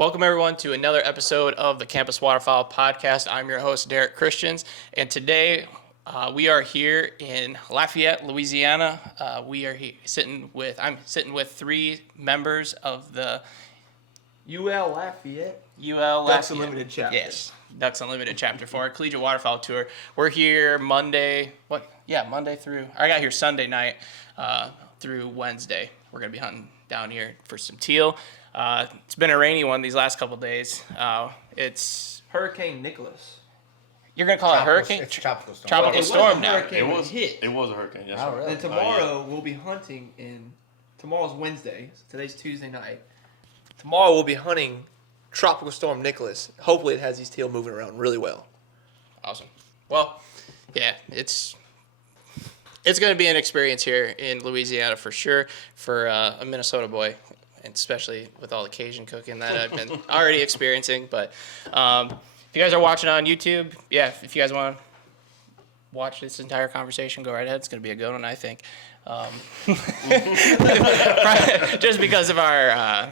Welcome, everyone, to another episode of the Campus Waterfowl Podcast. I'm your host, Derek Christians, and today we are here in Lafayette, Louisiana. I'm sitting with three members of the UL Lafayette. Ducks Unlimited chapter. Yes, Ducks Unlimited Chapter 4, Collegiate Waterfowl Tour. We're here Monday through, I got here Sunday night through Wednesday. We're going to be hunting down here for some teal. It's been a rainy one these last couple days. It's Hurricane Nicholas. You're going to call it hurricane? It's a tropical storm. Tropical storm now. It was It was a hurricane, yes. Oh, really? And tomorrow we'll be hunting tomorrow's Wednesday. So today's Tuesday night. Tomorrow we'll be hunting Tropical Storm Nicholas. Hopefully it has these teal moving around really well. Awesome. Well, yeah, it's going to be an experience here in Louisiana for sure for a Minnesota boy, and especially with all the Cajun cooking that I've been already experiencing. But if you guys are watching on YouTube, if you guys want to watch this entire conversation, go right ahead. It's going to be a good one, I think. Just because of our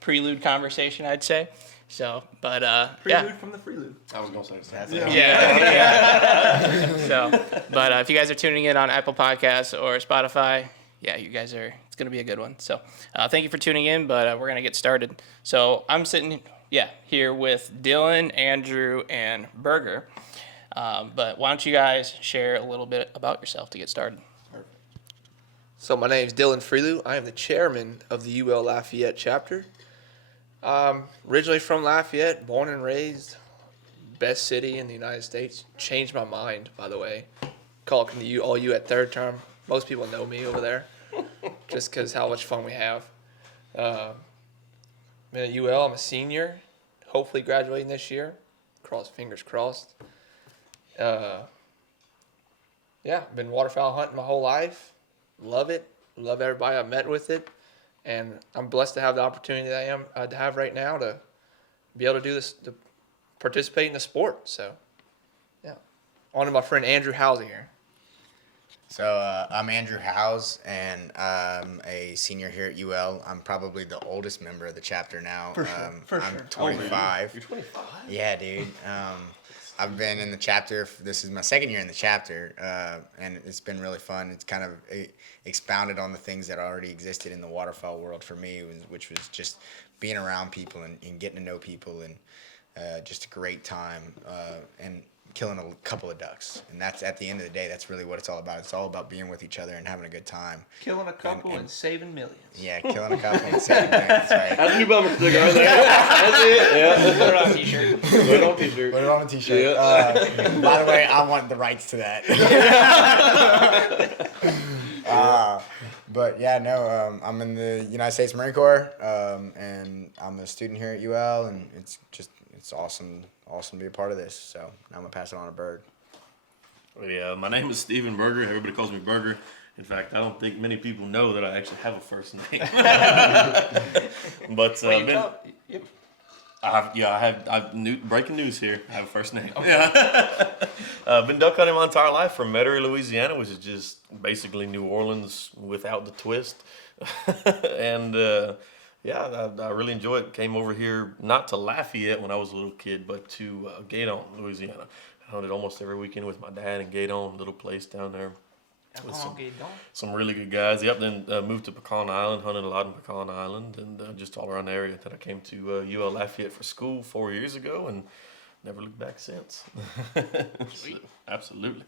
prelude conversation, I'd say. So, but Prelude from the Freelude. I was going to say that. Yeah. So, but if you guys are tuning in on Apple Podcasts or Spotify, you guys are. It's going to be a good one. So, thank you for tuning in. But we're going to get started. So, I'm sitting, here with Dylan, Andrew, and Berger. But why don't you guys share a little bit about yourself to get started? So my name's Dylan Friloux. I am the chairman of the UL Lafayette chapter. Originally from Lafayette, born and raised, best city in the United States. Changed my mind, by the way. Calling to all you at third term. Most people know me over there, just because how much fun we have. I'm at UL. I'm a senior, hopefully graduating this year. Fingers crossed. Been waterfowl hunting my whole life. Love it. Love everybody I've met with it. And I'm blessed to have the opportunity that I am to have right now to be able to do this, to participate in the sport. So, on to my friend Andrew Howze here. So I'm Andrew Howze, and I'm a senior here at UL. I'm probably the oldest member of the chapter now. For sure. I'm 25. You're 25? Yeah, dude. I've been in the chapter. This is my second year in the chapter, and it's been really fun. It's kind of expounded on the things that already existed in the waterfowl world for me, which was just being around people and getting to know people, and just a great time, and killing a couple of ducks. And that's, at the end of the day, that's really what it's all about. It's all about being with each other and having a good time. Killing a couple and saving millions. Yeah, killing a couple and saving millions. That's right. That's a new bummer sticker right there. That's it. Yeah. Put it on a t-shirt. Put it on a t-shirt. Put it on a t-shirt. Yeah. By the way, I want the rights to that. But I'm in the United States Marine Corps, and I'm a student here at UL, and it's awesome to be a part of this. So now I'm gonna pass it on to Berg. Yeah, my name is Steven Berger. Everybody calls me Berger. In fact, I don't think many people know that I actually have a first name. But breaking news here. I have a first name. Okay. Yeah. I've been duck hunting my entire life from Metairie, Louisiana, which is just basically New Orleans without the twist. And I really enjoy it. Came over here not to Lafayette when I was a little kid, but to Gaydon, Louisiana. I hunted almost every weekend with my dad in Gaydon, little place down there. With some really good guys. Yep, then moved to Pecan Island, hunted a lot in Pecan Island, and just all around the area. Then I came to UL Lafayette for school 4 years ago and never looked back since. Sweet. Absolutely.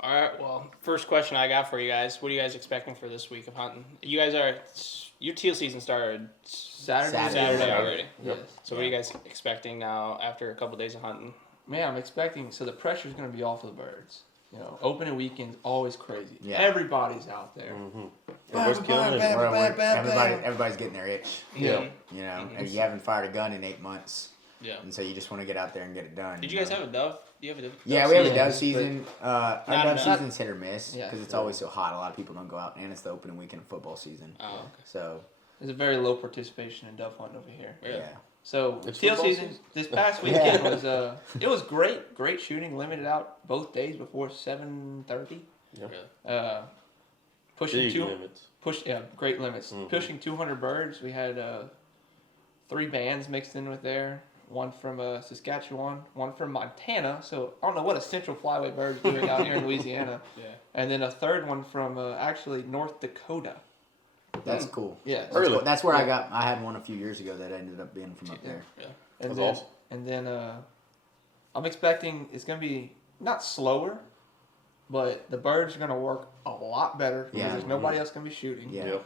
All right, well, first question I got for you guys. What are you guys expecting for this week of hunting? Your teal season started Saturday already. Yes. So what are you guys expecting now after a couple of days of hunting? Man, I'm expecting, so the pressure's going to be off of the birds. Opening weekend's always crazy. Yeah. Everybody's out there. Everybody's getting their itch. Yeah. And you haven't fired a gun in 8 months. Yeah. And so you just want to get out there and get it done. Did you guys have a dove? Do you have a dove? Yeah, we have a dove season. Our Not- dove not- season's hit or miss Yeah. because it's always so hot. A lot of people don't go out, and it's the opening weekend of football season. Oh, okay. So There's a very low participation in dove hunting over here. Really? yeah. So It's teal football season this past weekend was it was great shooting, limited out both days before 7:30. Yeah. Pushing Big limits. great limits. Mhm. Pushing 200 birds. We had 3 bands mixed in with there. One from Saskatchewan, one from Montana. So I don't know what a central flyway bird's doing out here in Louisiana. Yeah. And then a third one from actually North Dakota. That's cool. Yeah. That's, Really? cool. That's where I had one a few years ago that ended up being from up there. Yeah. And That's then, awesome. And then I'm expecting it's going to be not slower, but the birds are going to work a lot better because Yeah. there's nobody else going to be shooting. Yeah. Yep.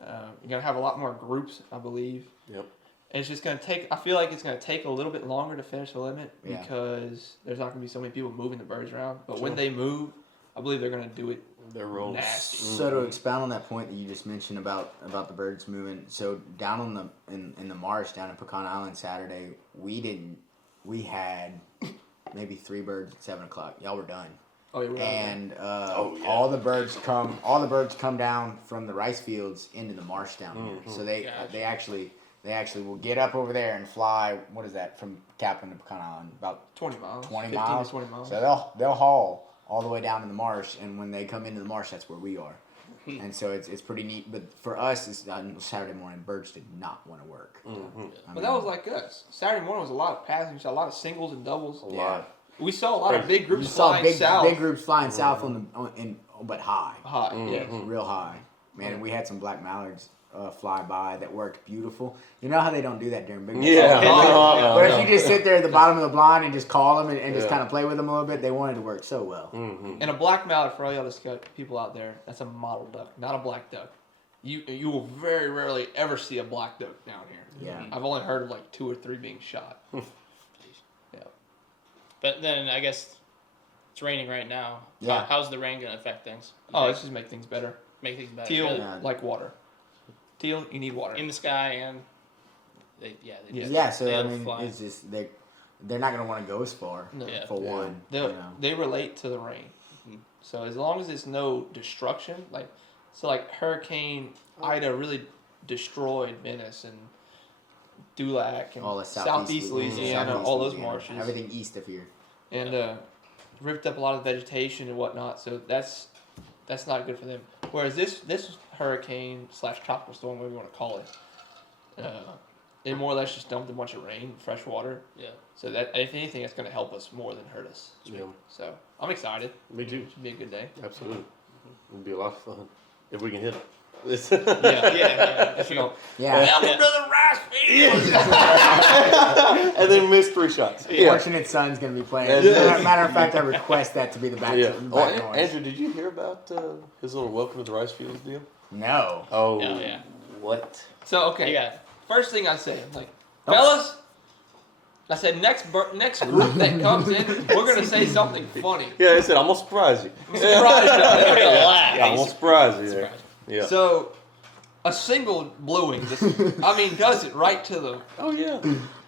You're going to have a lot more groups, I believe. Yep. And it's just going to take, I feel like it's going to take a little bit longer to finish the limit Yeah. because there's not going to be so many people moving the birds around. But when Sure. they move, I believe they're going to do it They're rolling. nasty. So to expound on that point that you just mentioned about the birds moving, so down on the in the marsh down in Pecan Island Saturday, we had maybe 3 birds at 7:00. Y'all were done. Oh, yeah, we're And yeah. all the birds come down from the rice fields into the marsh down here. So they Gotcha. they actually will get up over there and fly. What is that from Kaplan to Pecan Island? About 20 miles. 20 15 miles. to 20 miles. So they'll haul all the way down to the marsh, and when they come into the marsh, that's where we are. And so it's pretty neat. But for us, it's on Saturday morning. Birds did not want to work. But that was like us. Saturday morning was a lot of passing. We saw a lot of singles and doubles. A lot. We saw a lot of big You groups saw flying south. big groups flying south but high, High, yes. real high. Man, and we had some black mallards fly by that worked beautiful. You know how they don't do that during big groups? Yeah. But if you just sit there at the bottom of the blind and just call them and just kind of play with them a little bit, they wanted to work so well. And a black mallard, for all y'all people out there, that's a mottle duck, not a black duck. You will very rarely ever see a black duck down here. Yeah. I've only heard of like 2 or 3 being shot. Yeah. But then I guess it's raining right now. Yeah. How's the rain going to affect things? Oh, it's just make things better. Make things better. Teal Really? Yeah. like water. Teal, you need water. In the sky and they Yeah, so I they'll mean, fly. it's just they're not gonna want to go as far No. Yeah. for one. You know. They relate to the rain. So as long as it's no destruction, like Hurricane Ida really destroyed Venice and Dulac and All the southeast Louisiana, all those Louisiana, marshes, everything east of here. and ripped up a lot of vegetation and whatnot. So that's not good for them. Whereas this hurricane / tropical storm, whatever you want to call it, it more or less just dumped a bunch of rain, fresh water. Yeah. So that if anything, that's going to help us more than hurt us. Yeah. So I'm excited. Me too. Should be a good day. Absolutely. It'll be a lot of fun if we can hit it. Yeah. If you don't, Yeah. welcome to the rice field. And then miss 3 shots. Fortunate Son's gonna be playing. Matter of fact, I request that to be the back. Yeah. The Oh, back noise. Andrew, did you hear about his little welcome to the rice fields deal? No. Oh. Yeah. What? So okay, You got it. first thing I said, like, fellas, I said next group that comes in, we're gonna say something funny. Yeah, I said I'm gonna surprise you. I'm surprised y'all. You're gonna laugh. I'm gonna surprise you. Surprise. Yeah. So, a single bluing, does it right to the Oh yeah.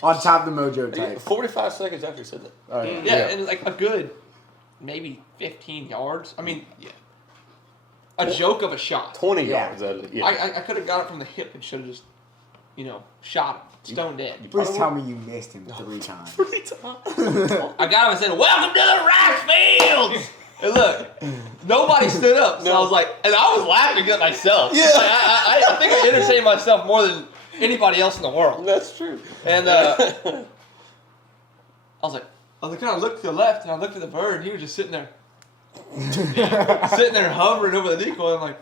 On top of the mojo Yeah, type. 45 seconds after you said that. Oh, yeah. yeah, and like a good maybe 15 yards. I mean, a joke of a shot. 20 Yeah. yards out of it. Yeah. I could have got it from the hip and should have just, shot him, stone dead. Please tell me you missed him 3 times. 3 times. I got him and said, "Welcome to the rice fields." And look, nobody stood up, so I was like, and I was laughing at myself. Yeah. I think I entertained myself more than anybody else in the world. That's true. And I was like, kind of looked to the left, and I looked at the bird, and he was just sitting there, hovering over the decoy. I'm like,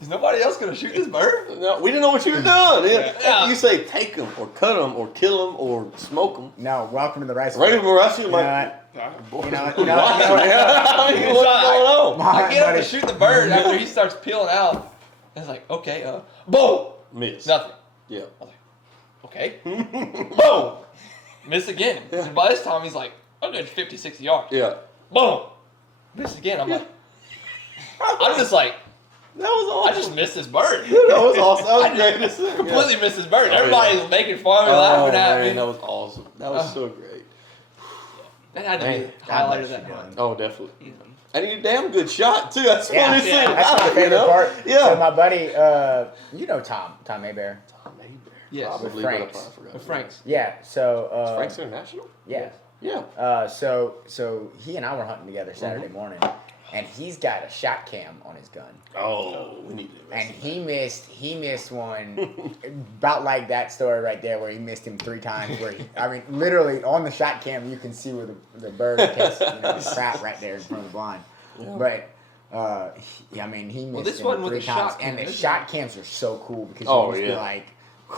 is nobody else gonna shoot this bird? No, we didn't know what you were doing. Yeah. You say take them or cut them or kill them or smoke them. No, welcome to the rice Right field. over us, you You like. know what? You know what? What's going on? I get up Buddy. to shoot the bird after he starts peeling out. And it's like, okay, boom, Miss. nothing. Yeah. Okay, boom, miss again. And by this time he's like, I'm good 50, 60 yards. Yeah. Boom, miss again. I'm like, I'm just like, That was awesome. I just missed this bird. That was awesome. That was great to see. Completely missed this bird. Oh, Everybody yeah. was making fun, Oh, laughing at man, me. that was awesome. That was so great. That had to Man, be the God highlight of bless that you, hunt. Dylan. Oh, definitely. And you damn good shot too. That's Yeah, funny. yeah, That's my favorite part. Yeah. So my buddy, you know Tom Maybear. Yes. Probably, With but I Franks. probably forgot. With Franks. Yeah. So. Frank's International? Yeah. Yeah. So he and I were hunting together Saturday morning, and he's got a shot cam on his gun. Oh, we need to. And he missed one about like that story right there where he missed him 3 times. Literally on the shot cam you can see where the bird takes the crap right there in front of the blind. Yeah. But he missed him 3 times. And the shot cams are so cool because you just be like,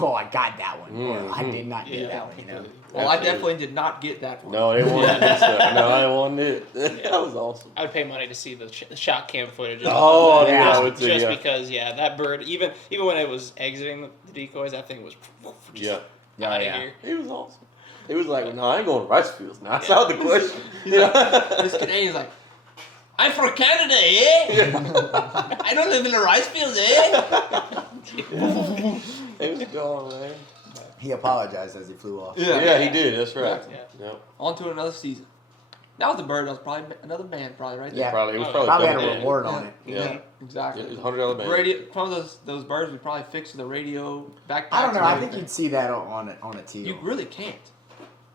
"Oh, I got that one," or "I did not get that one." You know. Well, I definitely did not get that one. No, they wanted this stuff. No, I wanted it. That was awesome. I would pay money to see the shot cam footage. Oh, Just because, that bird, even when it was exiting the decoys, that thing was just out of here. It was awesome. It was like, no, I ain't going to rice fields. Now, that's out the question. This Canadian's like, I'm from Canada, eh? I don't live in the rice fields, eh? It was gone, man. He apologized as he flew off. Yeah, he did. That's right. Yeah. On to another season. That was a bird. That was probably another band, right there. Yeah, Probably had a double reward on it. Yeah. Exactly. It was $100 band. Radio. Some of those birds we probably fixed the radio backpack. I don't know. I think you'd see that on a teal. You really can't.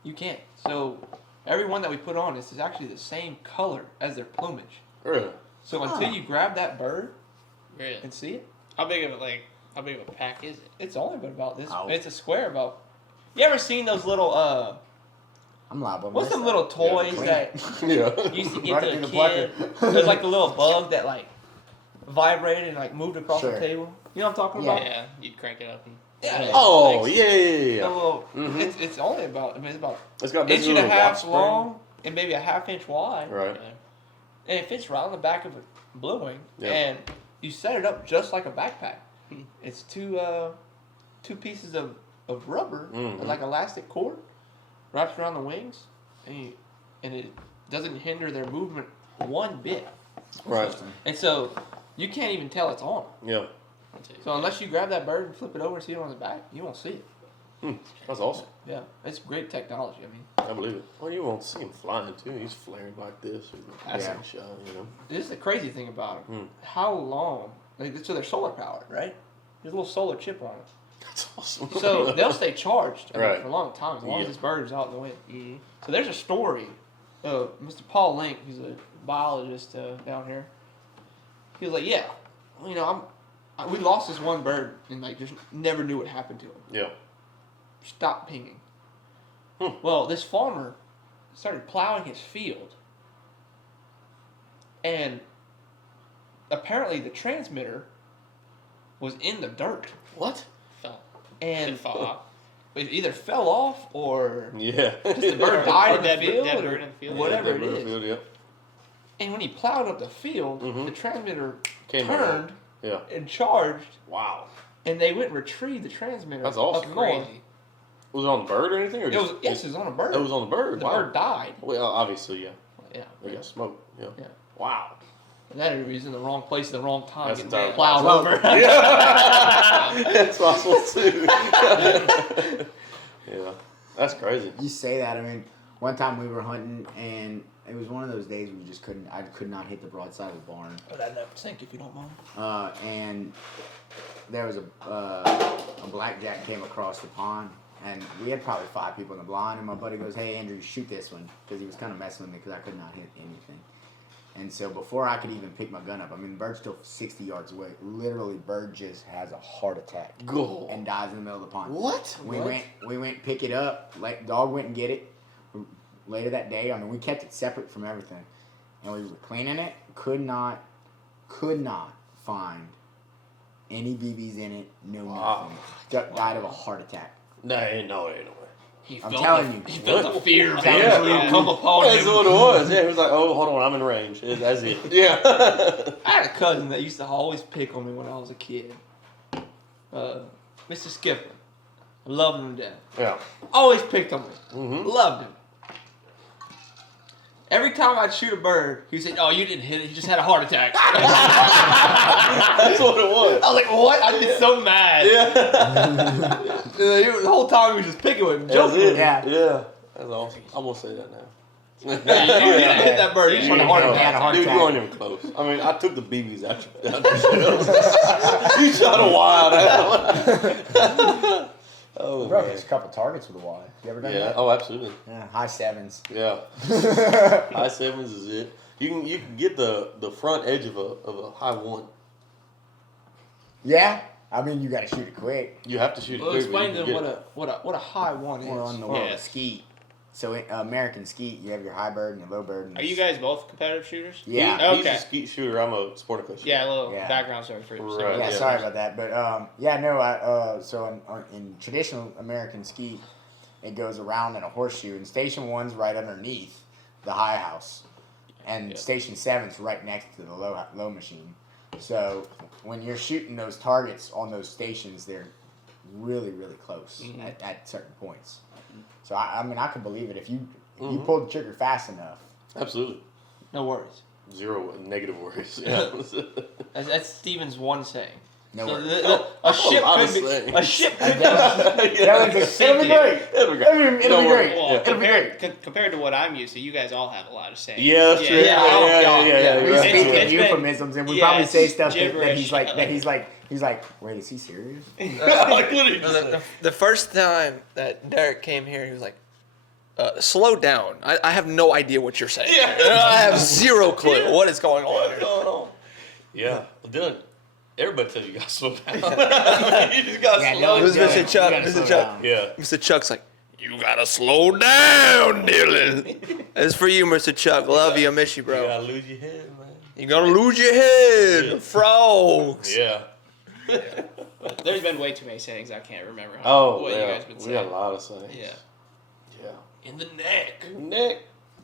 You can't. So every one that we put on is actually the same color as their plumage. Really? So until you grab that bird Really? and see it, How big of a pack is it? it's only been about this. Oh. It's a square about. You ever seen those little I'm liable. what's them little toys that Yeah. you used to get Right to in a the kid? There's like the little bug that like vibrated and like moved across Sure. the table. You know what I'm talking Yeah. about? Yeah, you'd crank it up and. Yeah. Oh, Legs. yeah. The little, Mhm. it's only about it's about It's got an this inch and a little half watch spring. long and maybe a half-inch wide. Right. Yeah. And it fits right on the back of a blue wing. Yeah. And you set it up just like a backpack. It's two pieces of rubber, Mhm. like elastic cord, wraps around the wings, and it doesn't hinder their movement one bit. Right. And so you can't even tell it's on. Yeah. So unless you grab that bird and flip it over and see it on the back, you won't see it. That's awesome. Yeah, it's great technology. I mean, I believe it. Well, you won't see him flying, too. He's flaring like this. That's Yeah. a shot, you know. this is the crazy thing about them. How long? So they're solar powered, right? There's a little solar chip on it. That's awesome. So they'll stay charged Right. for a long time as long Yeah. as this bird is out in the wind. So there's a story. Mr. Paul Link, who's a biologist down here, he was like, "Yeah, we lost this one bird and like just never knew what happened to him. Yeah. Stopped pinging. Well, this farmer started plowing his field, and apparently the transmitter was in the dirt." What? Fell. And Fall off. it either fell off or Yeah. just the bird died in the Dead field bird or in the field. whatever Yeah, it is. field, yeah. And when he plowed up the field, Mhm. the transmitter Came turned Yeah. and charged, Wow. and they went and retrieved the transmitter That's awesome. up north. Crazy. Was it on the bird or anything? Or It was just, yes, it was on a bird. It was on the bird. The Wow. bird died. Well, obviously, yeah. Yeah, They got smoked. Yeah. Yeah. Wow. and that he was in the wrong place at the wrong time, That's getting entirely plowed possible. over. That's possible too. Yeah. That's crazy. You say that. I mean, one time we were hunting, and it was one of those days we just couldn't. I could not hit the broadside of the barn. But I'd never sink if you don't mind. And there was a blackjack came across the pond, and we had probably 5 people in the blind. And my buddy goes, "Hey, Andrew, shoot this one," because he was kind of messing with me because I could not hit anything. And so before I could even pick my gun up, I mean, the bird's still 60 yards away. Literally, bird just has a heart attack Go. and dies in the middle of the pond. What? We went pick it up. Like dog went and get it later that day. I mean, we kept it separate from everything, and we were cleaning it. Could not find any BBs in it. No Wow. nothing. Just died of a heart attack. No, ain't no way. I'm telling you. He felt the fear of Yeah. that come upon That's him. what it was. Yeah, he was like, "Oh, hold on, I'm in range." That's it. Yeah. I had a cousin that used to always pick on me when I was a kid. Mr. Skipper. I loved him to death. Yeah. Always picked on me. Mhm. Loved him. Every time I'd shoot a bird, he would say, "Oh, you didn't hit it. He just had a heart attack." That's what it was. I was like, "What?" I'd be so mad. Yeah. The whole time he was just picking with him, That's joking it. with him. Yeah. Yeah. That's awesome. I'm gonna say that now. You didn't hit that bird. You just had a heart He had a attack. heart Dude, you attack. weren't even close. I mean, I took the BBs out your shells. You shot a wild out. Oh, Bro, man. there's a couple targets with a Y. You ever done Yeah. that? Oh, absolutely. Yeah, high sevens. Yeah. High sevens is it. You can get the front edge of a high one. Yeah, I mean you got to shoot it quick. You have to shoot it Well, quick. explain but to you them can get what a high one is. Or on the Yeah. skeet. So American skeet, you have your high bird and your low bird. And Are you guys both competitive shooters? Yeah. He's Okay. a skeet shooter. I'm a sporting coach. Yeah, a little Yeah. background story for Right. Yeah, Yeah. sorry about that, but yeah, no. So in traditional American skeet, it goes around in a horseshoe, and station one's right underneath the high house, and Yeah. station seven's right next to the low machine. So when you're shooting those targets on those stations, they're really close at certain points. So I mean I can believe it if you pull the trigger fast enough. Absolutely. No worries. Zero negative worries. Yeah. That's Steven's one saying. No So worries. a ship lot of could be sayings. a ship could be. It'll be great. It'll be It'll be Don't worry. great. Well, Yeah. compared to what I'm used to, you guys all have a lot of sayings. Yeah, that's true. Yeah, Yeah. We It's- speak it's in been- euphemisms, and we yeah, probably say it's stuff that gibberish. he's like, wait, is he serious? Like, what did you say? The first time that Derek came here, he was like, slow down. I have no idea what you're saying. I have zero clue what is going on. Yeah. Well, Dylan, everybody tells you gotta slow down. You just gotta Yeah, slow no, It was down. Mr. Chuck. You gotta Mr. slow Chuck. down. Yeah. Mr. Chuck's like, you gotta slow down, Dylan. It's for you, Mr. Chuck. Love you. I miss you, You bro. gotta lose your head, man. You're gonna lose your head. Yeah. Frogs. Yeah. There's been way too many sayings I can't remember. Oh, What you yeah. guys been We saying. got a lot of sayings. Yeah. Yeah. In the neck. Neck.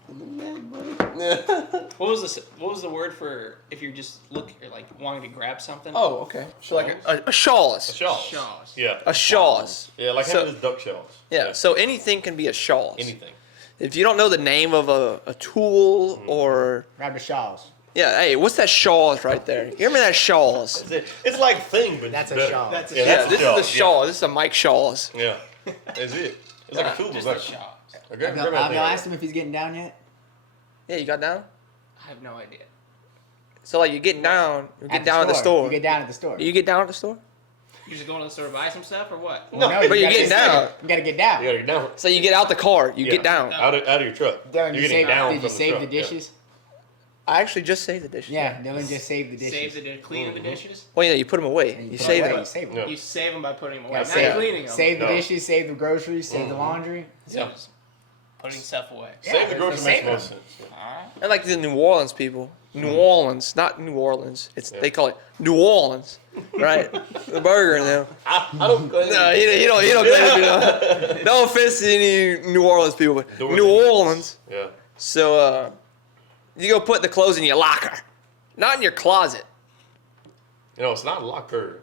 Neck, buddy. What was the word for if you're just wanting to grab something? Oh, okay. So like a shawls. Shaws. Shaws. Yeah. A shawls. Yeah, like So- having this duck shells. Yeah. So anything can be a shawls. Anything. If you don't know the name of a tool or Grab the shawls. yeah, hey, what's that shawls right there? Give me that shawls. It's like thing, but That's a better. shawl. That's a Yeah, Yeah, that's this a is the shawl. shawl. This is a Mike Shawls. Yeah. That's it. It's like a tool, Just but a better. shaws. Okay, I've grab that thing. asked him if he's getting down yet. Yeah, you got down. I have no idea. So like you're getting down, you get At down at the store. You get down at the store. You get down at the store. You just going to the store to buy some stuff or what? Well, No, you but you're gotta getting get- down. You gotta get down. You gotta get down. So you get out the car, you Yeah. get down. Out of your truck. Dylan, You're did you getting save, down did you from save truck. the dishes? I actually just saved the dishes. Yeah, Dylan just saved the dishes. Save the dish, cleaning the dishes. Well, yeah, you put them away. And You put save away, them. You save them. Yeah. You save them by putting them away, Gotta not save, cleaning them. save the No. dishes, save the groceries, save the laundry. Yeah. Just putting stuff away. Yeah, Save the grocery save makes no them. sense. Alright. And like the New Orleans people. New Orleans, not New Orleans. It's they call it New Orleans, right? The burger now. I don't claim No, you don't claim to be no offense to any New Orleans people, but New New Orleans. Orleans. Yeah. So you go put the clothes in your locker, not in your closet. You know, it's not locker.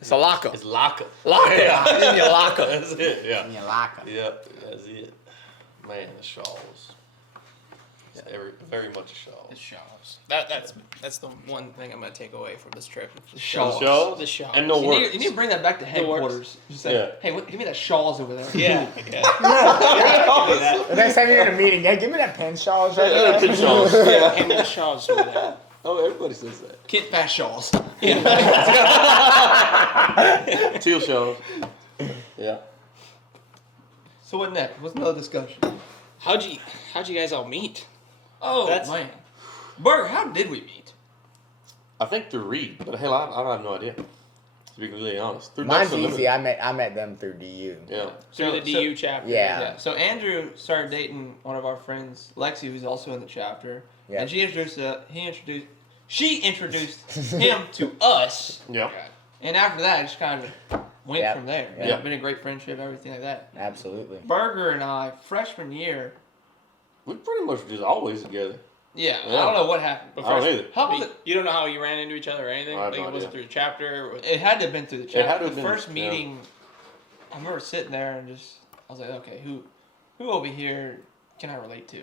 It's a locker. It's locker. Locker. Yeah. In your locker. That's it. Yeah. In your locker. Yep. That's it. Man, the shawls. It's very much a shawl. The shaws. That's the one thing I'm gonna take away from this trip. The Shawl. shaws. Shaws? The shaws. And no You words. need to bring that back to works. headquarters. Just say, Yeah. hey, give me that shawls over there. Yeah. Yeah. The next time you're in a meeting, hey, give me that pen shawls right Yeah, there. the shawls. Hand me the shaws over there. Oh, everybody says that. Kit Pass shawls. Teal shawls. Yeah. So what next? What's another discussion? How'd you guys all meet? Oh, That's- man. Berger, how did we meet? I think through Reed, but hell, I have no idea. To be completely honest. Through Mine's Ducks Unlimited. easy. I met them through DU. Yeah. Through the DU chapter. Yeah. Yeah. So Andrew started dating one of our friends, Lexi, who's also in the chapter. Yeah. And she introduced him to us. Yeah. And after that, it just kind of went Yep. from there. Yep. It's been a great friendship, everything like that. Absolutely. Berger and I, freshman year, We pretty much just always together. yeah, Yeah. I don't know what happened. But I don't first- either. How was it? You don't know how you ran into each other or anything? I have Like no it was idea. through the chapter? Or, It had to have been through the It had chat. to The have been, first yeah. meeting, I remember sitting there and just, I was like, okay, who over here can I relate to?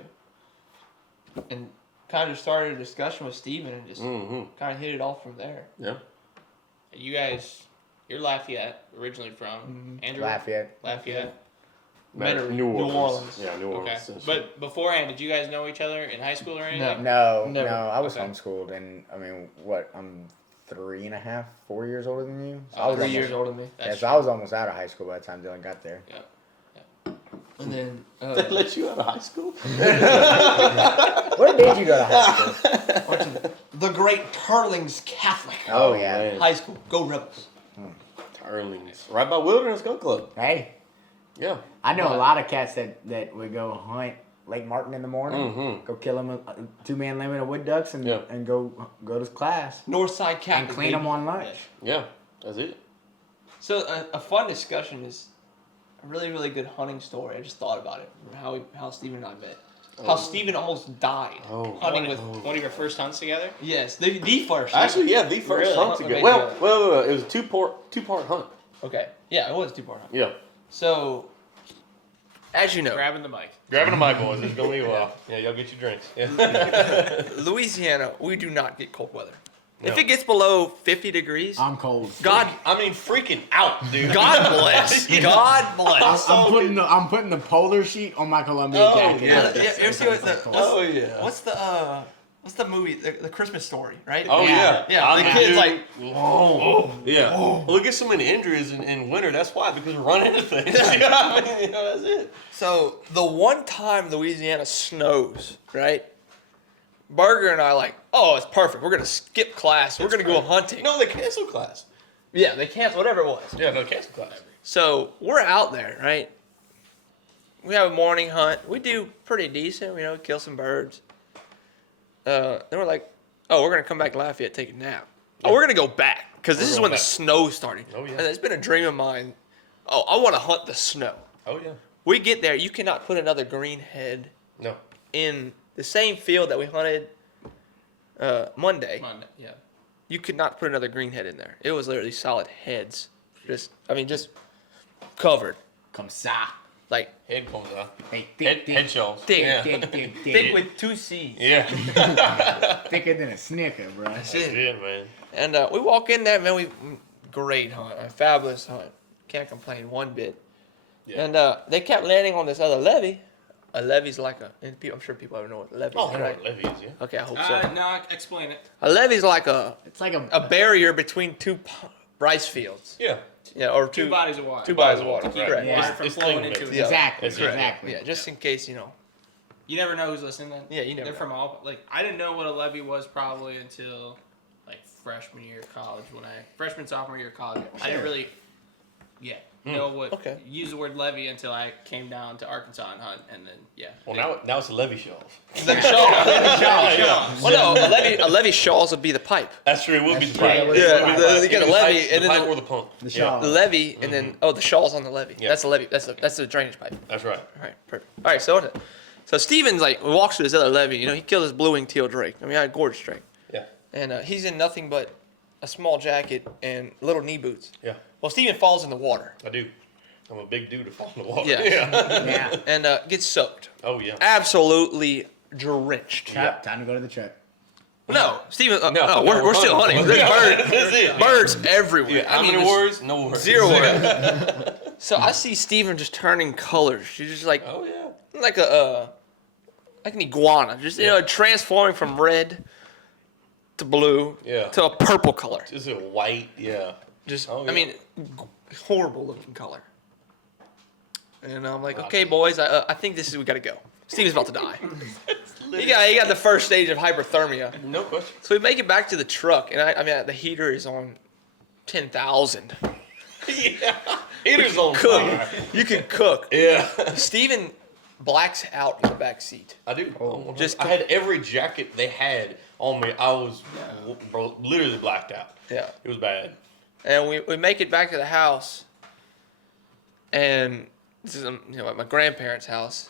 And kind of started a discussion with Steven and just Mm-hmm. kind of hit it off from there. Yeah. you guys, you're Lafayette originally from. Andrew? Lafayette. Lafayette. Metairie, New Orleans. New Orleans. Yeah, New Okay. Orleans. But beforehand, did you guys know each other in high school or anything? No, Never. no, I was Okay. homeschooled, and I mean, what? I'm 3.5, 4 years older than you. So I Oh, was 3 almost, years older than me. yeah, so I was almost out of high school by the time Dylan got there. And then They let you out of high school? Where did you go to high school? the great Turlings Catholic Oh, yeah. man. High School. Go Rebels. Turlings. Right by Wilderness Gun Club. Hey, Yeah. I know a lot of cats that would go hunt Lake Martin in the morning, Mm-hmm. go kill them a 2-man limit of wood ducks, and Yeah. and go to class Northside Catholic. and clean them baby. on lunch. Yeah. That's it. So a fun discussion is a really, really good hunting story. I just thought about it. How Steven and I met. How Steven almost died hunting with. One of your first hunts together? Yes, the first. Actually, yeah, the first Really? hunt Okay, together. yeah. Well, it was a two-part hunt. Okay. Yeah, it was 2-part hunt. Yeah. So, as you know, Grabbing the mic. Grabbing a mic, boys. It's going to be a while. Yeah, y'all get your drinks. Yeah. Louisiana, we do not get cold weather. No. If it gets below 50 degrees, I'm cold. God freaking out, dude. God bless. God bless. I'm putting the polar sheet on my Columbia jacket. Yeah, you ever see What's what's the movie? The Christmas Story, right? Oh, yeah. Yeah, the kid's like, Yeah. Well, we get so many injuries in winter. That's why, because we run into things. You know what I mean? You know, that's it. so the one time Louisiana snows, right? Berger and I like, oh, it's perfect. We're gonna skip class. We're gonna go hunting. No, they canceled class. Yeah, they canceled whatever it was. Yeah, no, canceled class. So we're out there, right? We have a morning hunt. We do pretty decent, you know, kill some birds. Then we're like, oh, we're gonna come back to Lafayette, take a nap. Oh, we're gonna go back because this We're is going when back. the snow started. Oh, yeah. And it's been a dream of mine. Oh, I want to hunt the snow. Oh, yeah. We get there, you cannot put another green head No. in the same field that we hunted Monday. Yeah. You could not put another green head in there. It was literally solid heads. Just covered. Come sa. Like Head comes out. Hey, Head shawls. thick, Yeah. thick with 2 C's. Yeah. thicker than a Snicker, bro. That's That's it. it, man. And we walk in there, man. Great hunt, a fabulous hunt. Can't complain one bit. Yeah. And they kept landing on this other levee. A levee's like I'm sure people ever know what a levee Oh, is, I know right? what levy is, yeah. Okay, I hope so. No, explain it. A levee's like It's like a barrier between two rice fields. Yeah. Yeah, or Two bodies of water. two bodies of water. Right. Correct. Yeah. Water from It's flowing clean, into man. it. Yeah. exactly, It's right. exactly. Yeah, just in case, you know. You never know who's listening then. Yeah, you never They're know. from all, like, I didn't know what a levy was probably until, like, freshman year of college freshman, sophomore year of college. I didn't really, know what, Okay. use the word levy until I came down to Arkansas and hunt, and then, Well, now it's a levy shawls. The shawl. Well, no, a levee shawls would be the pipe. That's true. It would be the Yeah, pipe. Yeah, you get a levee, the and then pipe the- or the pump. The Yeah. shawl. The levee, and then the shawl's on the levee. Yeah. That's the levee. That's the drainage pipe. That's right. All right, perfect. All right, so Steven's like walks to this other levee. You know, he killed his blue-winged teal drake. I mean, I had gorgeous drake, Yeah. and he's in nothing but a small jacket and little knee boots. Yeah. Well, Steven falls in the water. I do. I'm a big dude to fall in the water. Yeah. Yeah. And gets soaked, Oh, yeah. absolutely drenched. Trap, time to go to the truck. No, Steven. No, no, we're still hunting. There's That's it. birds everywhere. Yeah. How many there's words? No words. 0 words. So I see Steven just turning colors. She's just like Oh, yeah. like an iguana, just transforming from red to blue Yeah. to a purple color. Is it white? Yeah. Just Oh, I yeah. mean, horrible looking color. And I'm like, okay, boys, I think we gotta go. Steven's about to die. He got the first stage of hyperthermia. No question. So we make it back to the truck, and I mean the heater is on 10,000. Yeah. Heater's on Cook. fire. You can cook. Yeah. Steven blacks out in the back seat. I do. Just I had every jacket they had on me. I was literally blacked out. Yeah. It was bad. And we make it back to the house, and this is at my grandparents' house,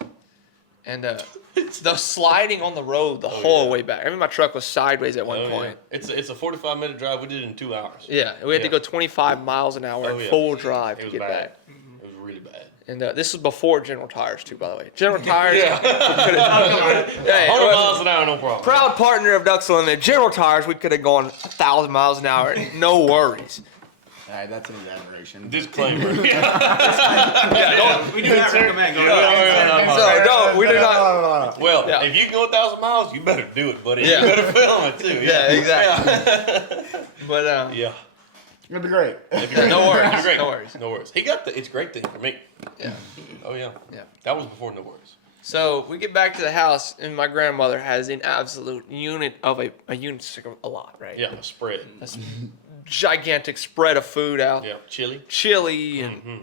and the sliding on the road the whole way back. I mean, my truck was sideways at one Oh, point. yeah. It's a 45-minute drive. We did it in 2 hours. Yeah, we had to Yeah. go 25 miles an hour Oh, in yeah. full drive It to was get bad. back. It was really bad. And this was before General Tires too, by the way. General Tires, Yeah. hey, 100 miles an hour, no problem. proud partner of Ducks Unlimited. General Tires, we could have gone 1,000 miles an hour, no worries. All right, that's an exaggeration. Disclaimer. We do not recommend going So no, we do not. Well, Yeah. if you can go 1,000 miles, you better do it, buddy. Yeah. You better film it too. Yeah, exactly. But Yeah. It'll be great. no worries. It's great. No worries. No worries. He got the it's great thing for me. Yeah. Oh yeah. Yeah. That was before no worries. So we get back to the house, and my grandmother has an absolute unit of a unit's a lot, right? Yeah, a spread. That's gigantic spread of food out. Yeah, chili. Chili and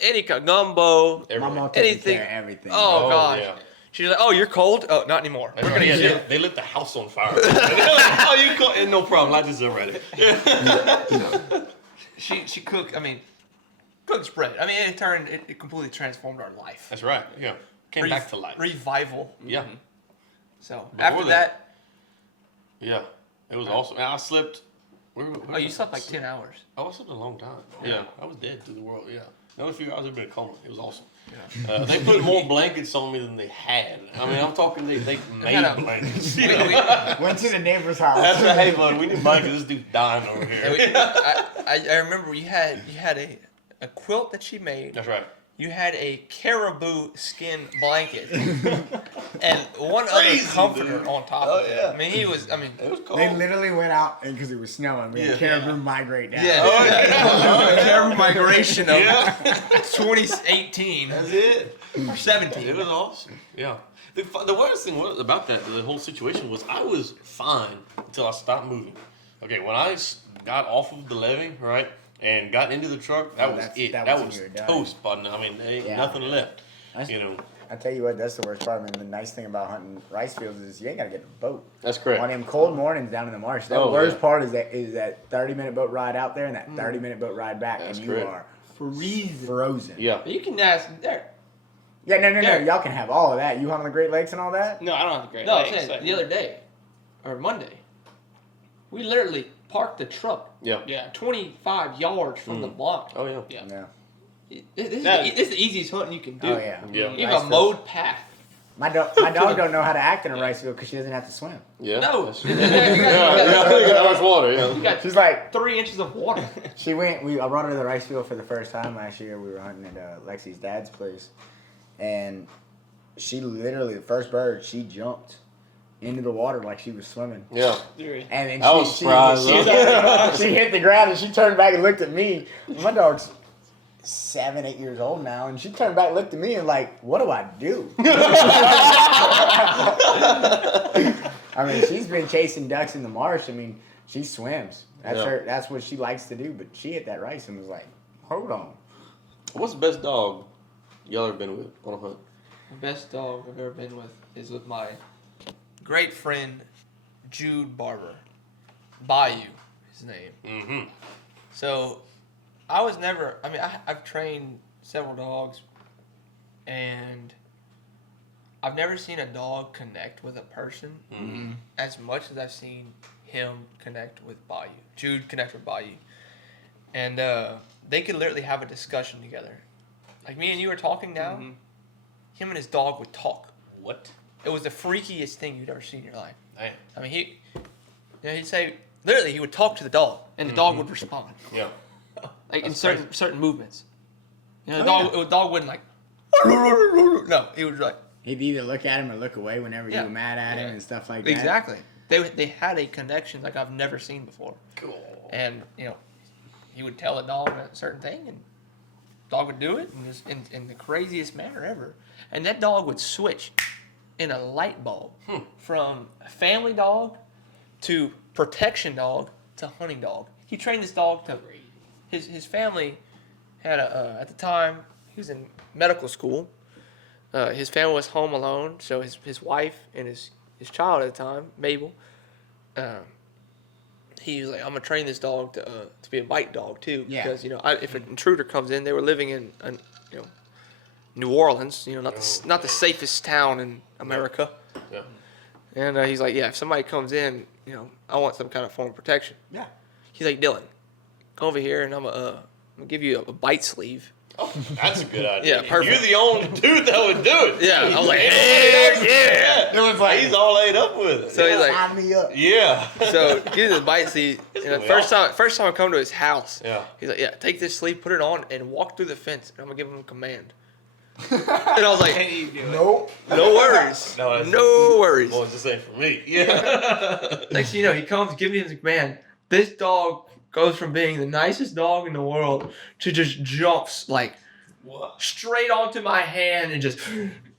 any kind gumbo. My Everything. mom taking Anything. care of everything. Oh, Oh, gosh. yeah. She's like, "Oh, you're cold? Oh, not anymore. That's We're right. gonna Yeah, eat they lit the house on fire. Oh, you cook? No problem. I just already. She cooked. I mean, cooked spread. I mean, it completely transformed our life. That's right. Yeah, came back to life. Revival. Yeah, So Before after that, yeah. It was awesome. And I slept. oh, you slept like 10 hours. Oh, I slept a long time. Yeah, I was dead to the world. Yeah, another few hours I've been in a coma. It was awesome. They put more blankets on me than they had. I mean, I'm talking they made blankets. You know? Went to the neighbor's house. That's right. Hey, bud, we need blankets. This dude's dying over here. I remember you had a quilt that she made. That's right. You had a caribou skin blanket and one Crazy, other comforter dude. on top Oh, of it. yeah. I mean, he was. I mean, It was cold. They literally went out because it was snowing. We had caribou migrate down. yeah, Oh, yeah. caribou migration of Yeah. 2018 That's it. or 17. It was awesome. Yeah. The worst thing about that, the whole situation was I was fine until I stopped moving. Okay, when I got off of the levee, right, and got into the truck, that was it. that That was was when you were done. toast, partner. I mean, there ain't Yeah. nothing left. That's- You know. I tell you what, that's the worst part. I mean, the nice thing about hunting rice fields is you ain't gotta get the boat. That's correct. On them cold mornings down in the marsh, the Oh, worst yeah. part is that 30-minute boat ride out there and that 30-minute boat ride back, That's and you correct. are frozen. Yeah. You can ask there. Yeah, no. Yeah. Y'all can have all of that. You hunt on the Great Lakes and all that? No, I don't have the Great No, I'm Lakes. saying the other day or Monday, we literally parked the truck Yeah. Yeah. 25 yards from the block. Oh yeah. Yeah. Yeah. This is No. this is the easiest hunting you can do. Oh yeah. Yeah. You Rice have a fields. mowed path. My dog don't know how to act in a rice field because she doesn't have to swim. Yeah. No. That's- yeah. That much water. You Yeah. got She's like, 3 inches of water. I brought her to the rice field for the first time last year. We were hunting at Lexi's dad's place, and she literally, the first bird, she jumped into the water like she was swimming. Yeah. And then I was surprised, she hit the ground and she turned back and looked at me. My dog's 7, 8 years old now, and she turned back and looked at me and like, what do I do? I mean, she's been chasing ducks in the marsh. I mean, she swims. That's Yeah. that's what she likes to do. But she hit that rice and was like, hold on. What's the best dog y'all ever been with on a hunt? The best dog I've ever been with is with my great friend Jude Barber. Bayou, his name. Mm-hmm. So, I was never. I mean, I've trained several dogs, and I've never seen a dog connect with a person as much as I've seen him connect with Bayou. Jude connect with Bayou, and they could literally have a discussion together. Like me and you are talking now. Him and his dog would talk. What? It was the freakiest thing you'd ever seen in your life. Damn. I mean, he'd say literally he would talk to the dog, and the dog would respond. Yeah. Like in That's certain movements. You know, Oh, the dog wouldn't like. No, he would like. He'd either look at him or look away whenever Yeah. you were mad at him Yeah. and stuff like that. Exactly. They had a connection like I've never seen before. Cool. And he would tell a dog a certain thing, and dog would do it in the craziest manner ever. And that dog would switch in a light bulb from family dog to protection dog to hunting dog. He trained this dog to. His family had at the time he was in medical school. His family was home alone, so his wife and his child at the time, Mabel. He was like, I'm gonna train this dog to be a bite dog too, Yeah. because if an intruder comes in, they were living in New Orleans, not the safest town in America. Yeah. And he's like, yeah, if somebody comes in, I want some kind of form of protection. Yeah. He's like, Dylan, come over here, and I'm gonna give you a bite sleeve. Oh, that's a good idea. Yeah, perfect. You're the only dude that would do it. Yeah, I was like, heck yeah. It was like he's all laid up with it. So he's like, Sign me up. yeah. so give the bite sleeve. And the first time I come to his house, Yeah. he's like, yeah, take this sleeve, put it on, and walk through the fence, and I'm gonna give him a command. And I was like, Nope. no worries, No, that's- no worries. Boy, this ain't for me. Yeah. Next thing you know, he comes, gives me his command. This dog goes from being the nicest dog in the world to just jumps like straight onto my hand and just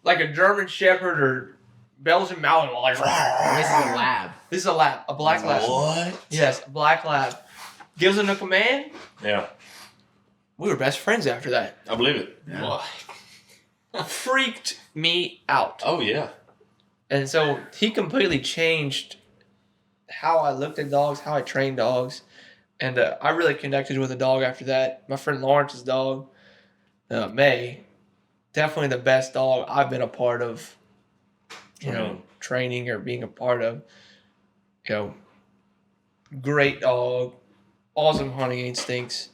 like a German Shepherd or Belgian Malinois. Like, This is a lab. this is a lab, a black lab. What? Yes, a black lab. Gives him a command. Yeah, We were best friends after that. I believe it. Yeah. Freaked me out. Oh yeah. And so he completely changed how I looked at dogs, how I trained dogs. And I really connected with a dog after that. My friend Lawrence's dog, May, definitely the best dog I've been a part of, training or being a part of. Great dog, awesome hunting instincts.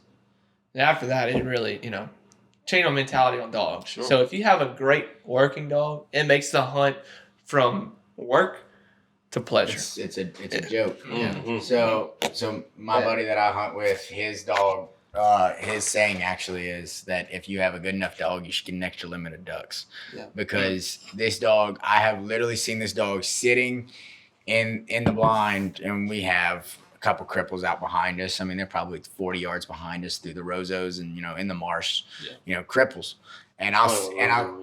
And after that, it really, changed my mentality on dogs. Sure. So if you have a great working dog, it makes the hunt from work to pleasure. It's a joke. Mhm. So my buddy that I hunt with, his dog, his saying actually is that if you have a good enough dog, you should get an extra limit of ducks. Yeah. Because this dog, I have literally seen this dog sitting in the blind, and we have a couple cripples out behind us. I mean, they're probably 40 yards behind us through the rozos and in the marsh, cripples. And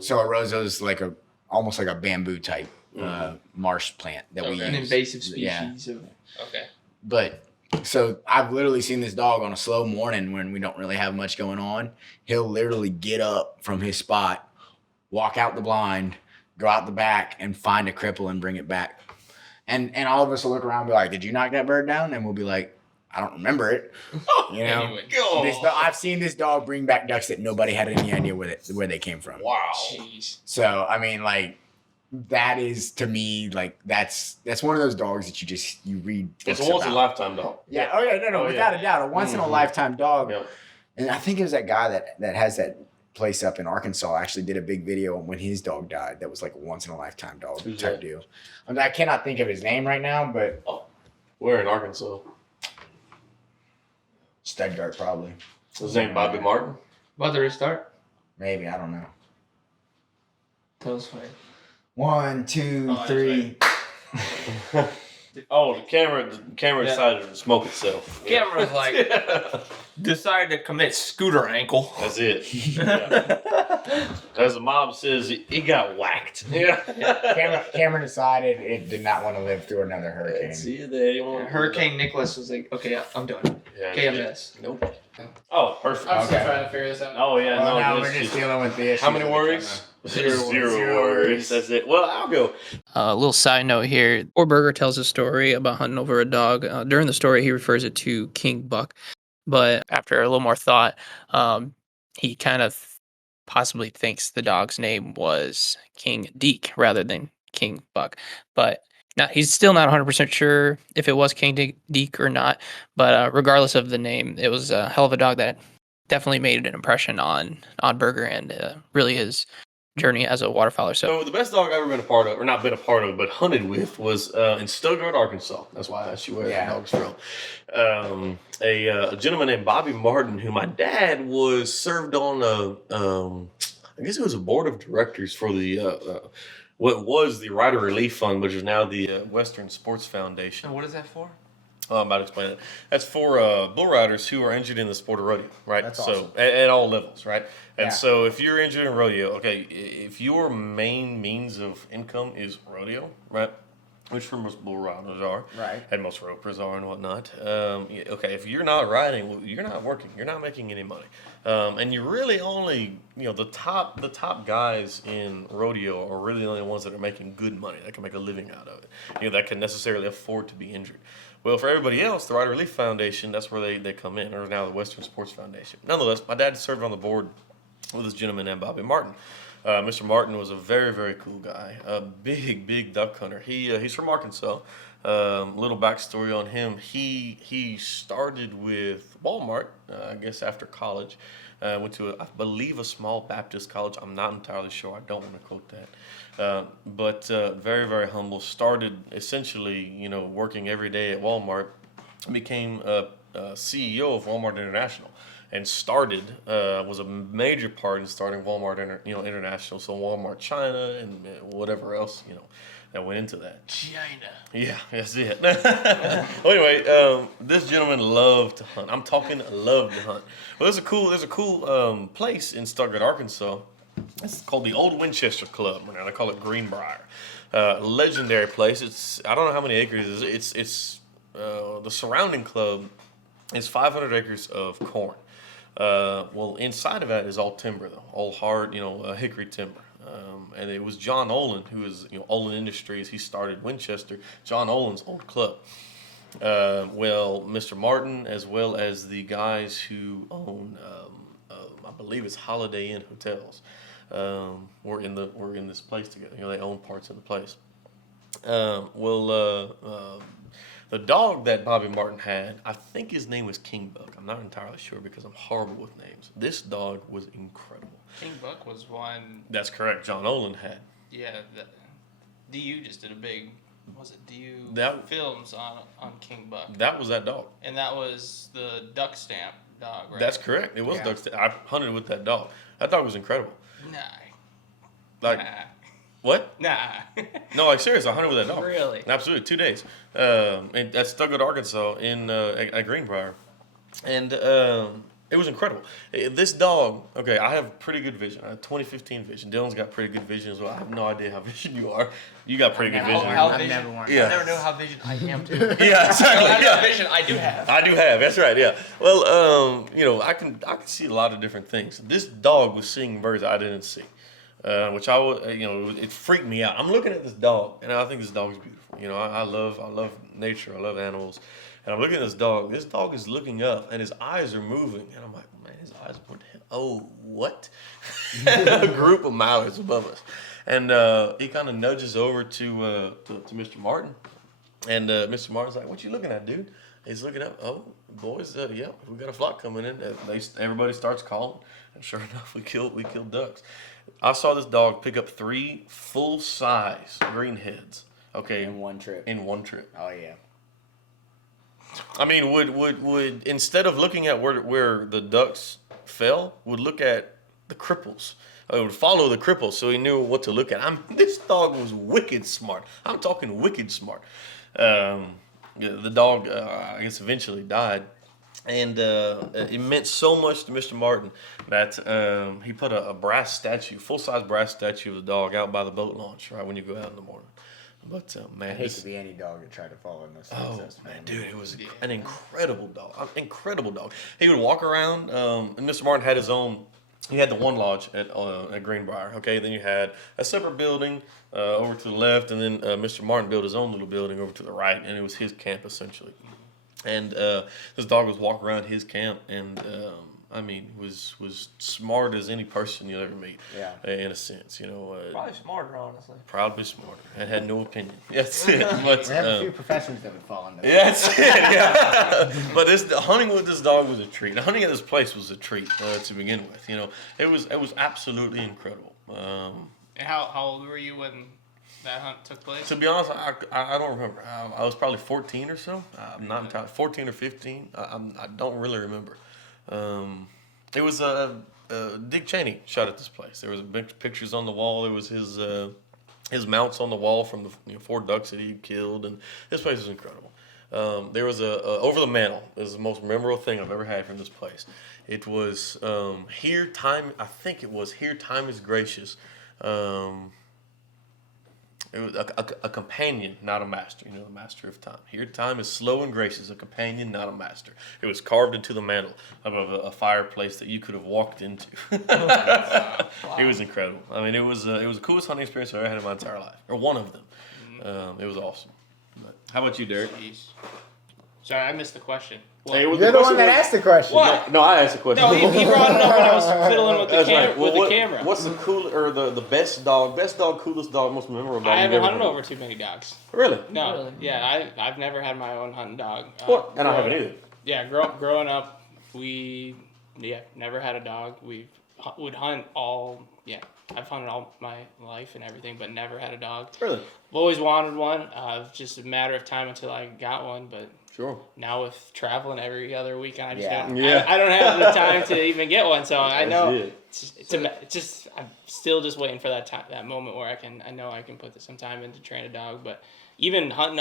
so a rozo's like almost like a bamboo type marsh plant that we use. An invasive Yeah. species of. Okay. But so I've literally seen this dog on a slow morning when we don't really have much going on. He'll literally get up from his spot, walk out the blind, go out the back, and find a cripple and bring it back. And all of us will look around and be like, "Did you knock that bird down?" And we'll be like, "I don't remember it." Anyway. I've seen this dog bring back ducks that nobody had any idea where they came from. Wow. Jeez. So I mean, like, that is to me like that's one of those dogs that you read. It's books a once in a about. lifetime dog. Yeah. Oh yeah. No. Oh, Without yeah. a doubt, a once in a lifetime dog. Yeah. And I think it was that guy that has that place up in Arkansas actually did a big video on when his dog died. That was like a once in a lifetime dog Who's type that? deal. I mean, I cannot think of his name right now, but We're in Arkansas. Stuttgart probably. His name Bobby Martin. About to restart? Maybe, I don't know. Tell us when. 1, 2, Oh, that's 3. Oh, the camera Yeah. decided to smoke itself. Camera's like decided to commit scooter ankle. That's it. Yeah. As the mob says, he got whacked. Yeah. Cameron decided it did not want to live through another hurricane. See you there. You want Hurricane Nicholas was like, okay, I'm done. Yeah, KMS. Nope. Oh, perfect. I'm still Okay. trying to figure this out. Oh yeah, Well, no. now this we're just is- dealing with the issue. How many worries? Zero worries. That's it. Well, I'll go. A little side note here. Berger tells a story about hunting over a dog. During the story, he refers it to King Buck. But after a little more thought, he kind of possibly thinks the dog's name was King Deke rather than King Buck. But now he's still not 100% sure if it was King Deke or not. But regardless of the name, it was a hell of a dog that definitely made an impression on Berger and really his journey as a waterfowler. So the best dog I've ever been a part of, or not been a part of, but hunted with, was in Stuttgart, Arkansas. That's why I asked you where the dog's from. A gentleman named Bobby Martin, who my dad was served on I guess it was a board of directors for the what was the Rider Relief Fund, which is now the Western Sports Foundation. And what is that for? I'm about to explain it. That's for bull riders who are injured in the sport of rodeo, right? That's so awesome. at all levels, right? And Yeah. so if you're injured in rodeo, okay, if your main means of income is rodeo, right? Which for most bull riders are, Right. and most ropers are and whatnot. Okay, if you're not riding, well, you're not working, you're not making any money, and you really only, the top guys in rodeo are really the only ones that are making good money, that can make a living out of it, that can necessarily afford to be injured. Well, for everybody else, the Rider Relief Foundation, that's where they come in, or now the Western Sports Foundation. Nonetheless, my dad served on the board with this gentleman named Bobby Martin. Mr. Martin was a very, very cool guy, a big duck hunter. He's from Arkansas. Little backstory on him: he started with Walmart, I guess after college. Went to I believe a small Baptist college. I'm not entirely sure. I don't want to quote that. But very, very humble. Started essentially, working every day at Walmart. Became CEO of Walmart International. and started was a major part in starting Walmart International, so Walmart China and whatever else that went into that. China. Yeah, that's it. Well, anyway, this gentleman loved to hunt. I'm talking loved to hunt. Well, there's a cool place in Stuttgart, Arkansas. It's called the Old Winchester Club. Now they call it Greenbrier. Legendary place. I don't know how many acres it is. It's the surrounding club is 500 acres of corn. Well, inside of that is all timber though, all hard, hickory timber. And it was John Olin, who is, Olin Industries. He started Winchester, John Olin's old club. Well, Mr. Martin, as well as the guys who own, I believe it's Holiday Inn Hotels, were in this place together. They own parts of the place. The dog that Bobby Martin had, I think his name was King Buck. I'm not entirely sure because I'm horrible with names. This dog was incredible. King Buck was one. That's correct. John Olin had. Yeah, DU just did a big. Was it DU films on King Buck? That was that dog. And that was the duck stamp dog, right? That's correct. It was duck stamp. I hunted with that dog. That dog was incredible. Nah. What? Nah. No, seriously, I hunted with that dog. Really? Absolutely, 2 days. And that's Stuttgart, Arkansas, at Greenbrier, and it was incredible. This dog, okay, I have pretty good vision. I have 20/15 vision. Dylan's got pretty good vision as well. I have no idea how vision you are. You got pretty good vision. How I've vision? never worn. Yeah. I never know how vision I am too. Yeah, exactly. How vision I do have. I do have. That's right. Yeah. Well, I can see a lot of different things. This dog was seeing birds I didn't see. Which I would, it freaked me out. I'm looking at this dog, and I think this dog is beautiful. I love nature. I love animals, and I'm looking at this dog. This dog is looking up, and his eyes are moving, and I'm like, man, his eyes are pointing. Oh, what? A group of mallards above us, and he kind of nudges over to Mr. Martin, and Mr. Martin's like, "What you looking at, dude?" He's looking up. Oh, boys, yeah, we got a flock coming in. Everybody starts calling, and sure enough, we killed ducks. I saw this dog pick up 3 full-size greenheads. Okay, In one trip. Oh yeah. I mean, would instead of looking at where the ducks fell, would look at the cripples. I would follow the cripples so he knew what to look at. This dog was wicked smart. I'm talking wicked smart. The dog, I guess, eventually died. And it meant so much to Mr. Martin that he put a brass statue, full-size brass statue of the dog out by the boat launch, right when you go out in the morning. But man, I hate to be any dog that tried to follow in those footsteps, man. dude, it was an incredible dog. Incredible dog. He would walk around, and Mr. Martin had his own. He had the one lodge at Greenbrier. Okay, then you had a separate building over to the left, and then Mr. Martin built his own little building over to the right, and it was his camp essentially. And this dog was walking around his camp, and was smart as any person you'll ever meet. Yeah. In a sense, Probably smarter, honestly. probably smarter and had no opinion. That's it. But, We have a few professions that would fall into that. yeah, that's it. Yeah. But hunting with this dog was a treat. Hunting at this place was a treat to begin with. It was absolutely incredible. And how old were you when that hunt took place? To be honest, I don't remember. I was probably 14 or so. I'm not entirely 14 or 15. I don't really remember. It was Dick Cheney shot at this place. There was big pictures on the wall. There was his mounts on the wall from the 4 ducks that he killed, and this place was incredible. There was a over the mantle. It was the most memorable thing I've ever had from this place. It was here time. I think it was here time is gracious. It was a companion, not a master. The master of time. Here, time is slow and gracious, a companion, not a master. It was carved into the mantle of a fireplace that you could have walked into. Wow. It was incredible. I mean, it was the coolest hunting experience I've ever had in my entire life, or one of them. It was awesome. But how about you, Derek? Jeez. Sorry, I missed the question. You're the one that asked the question. What? No, I asked the question. No, he brought it up when I was fiddling with the, the camera. What's the the best dog, coolest dog, most memorable dog? I haven't hunted over too many dogs. Really? No. Really? Yeah, I've never had my own hunting dog. And I haven't either. Yeah, growing up, we never had a dog. We would hunt I've hunted all my life and everything, but never had a dog. Really? I've always wanted one. It's just a matter of time until I got one, but Sure. now with traveling every other weekend, I just Yeah. don't, Yeah. I don't have the time to even get one. So I know it. it's just I'm still just waiting for that moment where I know I can put some time into train a dog. But even hunting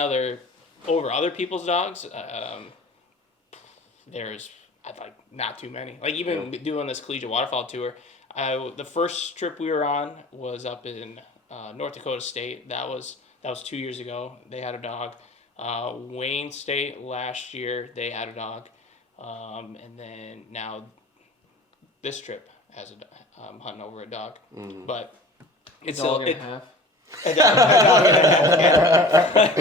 over other people's dogs, there's not too many. Like even doing this Collegiate Waterfowl tour, the first trip we were on was up in North Dakota State. That was 2 years ago. They had a dog. Wayne State last year, they had a dog. And then now this trip has hunting over a dog. But it's Dog still and a half. a dog and a half, yeah.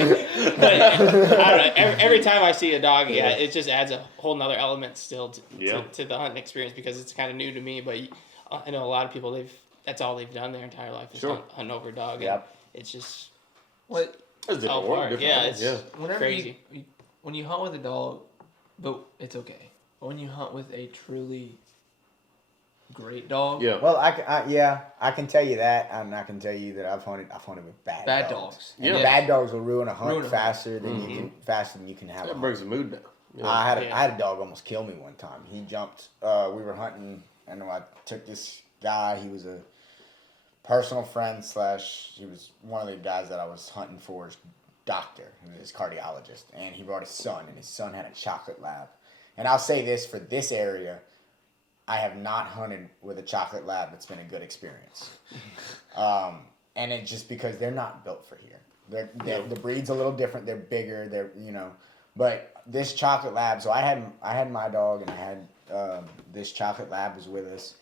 But I don't know. Every time I see a dog, it just adds a whole nother element still to the hunting experience because it's kind of new to me. But I know a lot of people that's all they've done their entire life is hunt over a dog. Yep. And it's just What? That's all different world. hard. Different Yeah, world. it's Whenever crazy. when you hunt with a dog, but it's okay. But when you hunt with a truly great dog, Yeah. Well, I can tell you that, and I can tell you that I've hunted with bad dogs. And Yeah. bad dogs will ruin a hunt Ruin a hunt. faster than you can have. a That hunt. brings the mood down. Yeah. I had a dog almost kill me one time. He jumped. We were hunting, and I took this guy. He was a personal friend / he was one of the guys that I was hunting for his doctor, he was his cardiologist, and he brought his son, and his son had a chocolate lab. And I'll say this for this area, I have not hunted with a chocolate lab that's been a good experience. And it's just because they're not built for here. The breed's a little different. They're bigger. But this chocolate lab. So I had my dog, and I had this chocolate lab was with us,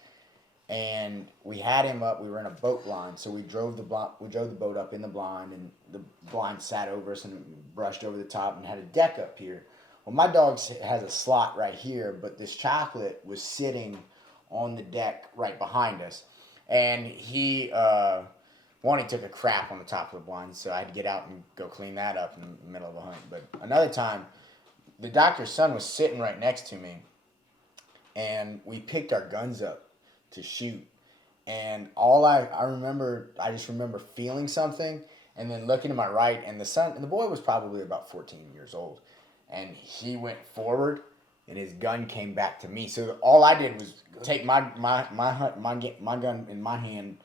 and we had him up. We were in a boat blind, so we drove the boat up in the blind, and the blind sat over us and brushed over the top, and had a deck up here. Well, my dog has a slot right here, but this chocolate was sitting on the deck right behind us, and he took a crap on the top of the blind, so I had to get out and go clean that up in the middle of a hunt. But another time, the doctor's son was sitting right next to me, and we picked our guns up to shoot, and all I just remember feeling something, and then looking to my right, and the boy was probably about 14 years old, and he went forward, and his gun came back to me. So all I did was take my gun in my hand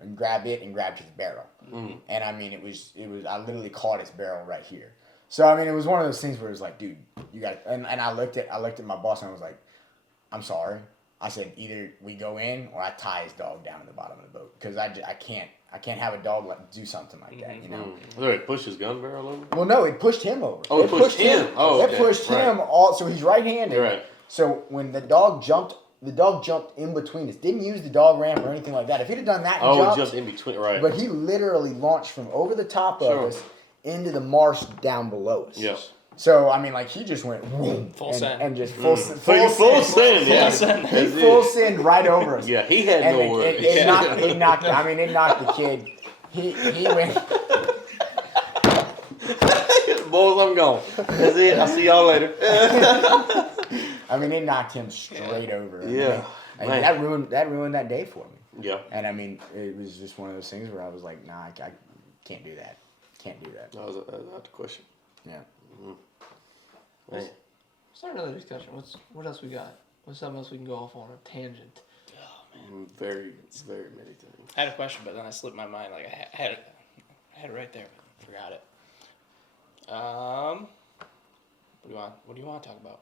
and grabbed his barrel. And I mean, it was I literally caught his barrel right here. So I mean, it was one of those things where it was like, dude, you got. And I looked at my boss, and I was like, I'm sorry. I said, either we go in or I tie his dog down in the bottom of the boat, because I can't have a dog do something like that, you know. So it pushed his gun barrel over? Well, no, it pushed him over. Oh, it pushed him. Oh, it okay. pushed him all. So he's right-handed. Right. So when the dog jumped in between us. Didn't use the dog ramp or anything like that. If he'd have done that, just in between, right? But he literally launched from over the top of us into the marsh down below us. Yes. So I mean, like, he just went whoom, Full send. and just full send. Full send, yeah. He full send right over us. Yeah, he had And no worries. it knocked. I mean, it knocked the kid. He went. Boys, I'm gone. That's it. I'll see y'all later. I mean, it knocked him straight over. Yeah, I mean, that ruined that day for me. Yeah. And I mean, it was just one of those things where I was like, nah, I can't do that. Can't do that. That was not the question. Yeah. Hey. Start another discussion. What else we got? What's something else we can go off on a tangent? Very many things. I had a question, but then I slipped my mind. Like I had it right there, but forgot it. What do you want to talk about?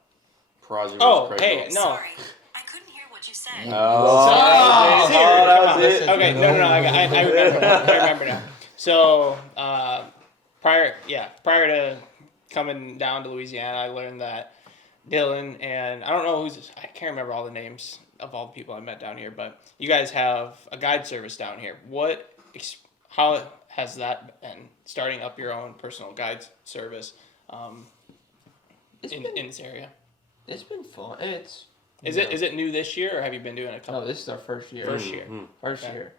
Project. Oh, hey, no. Sorry, I couldn't hear what you said. Oh, that was it. Okay, no. I remember now. So, prior to coming down to Louisiana, I learned that Dylan and I don't know I can't remember all the names of all the people I met down here, but you guys have a guide service down here. How has that been, starting up your own personal guide service in this area? It's been fun. Is it new this year, or have you been doing it a couple? No, this is our first year. First year. First Okay. year.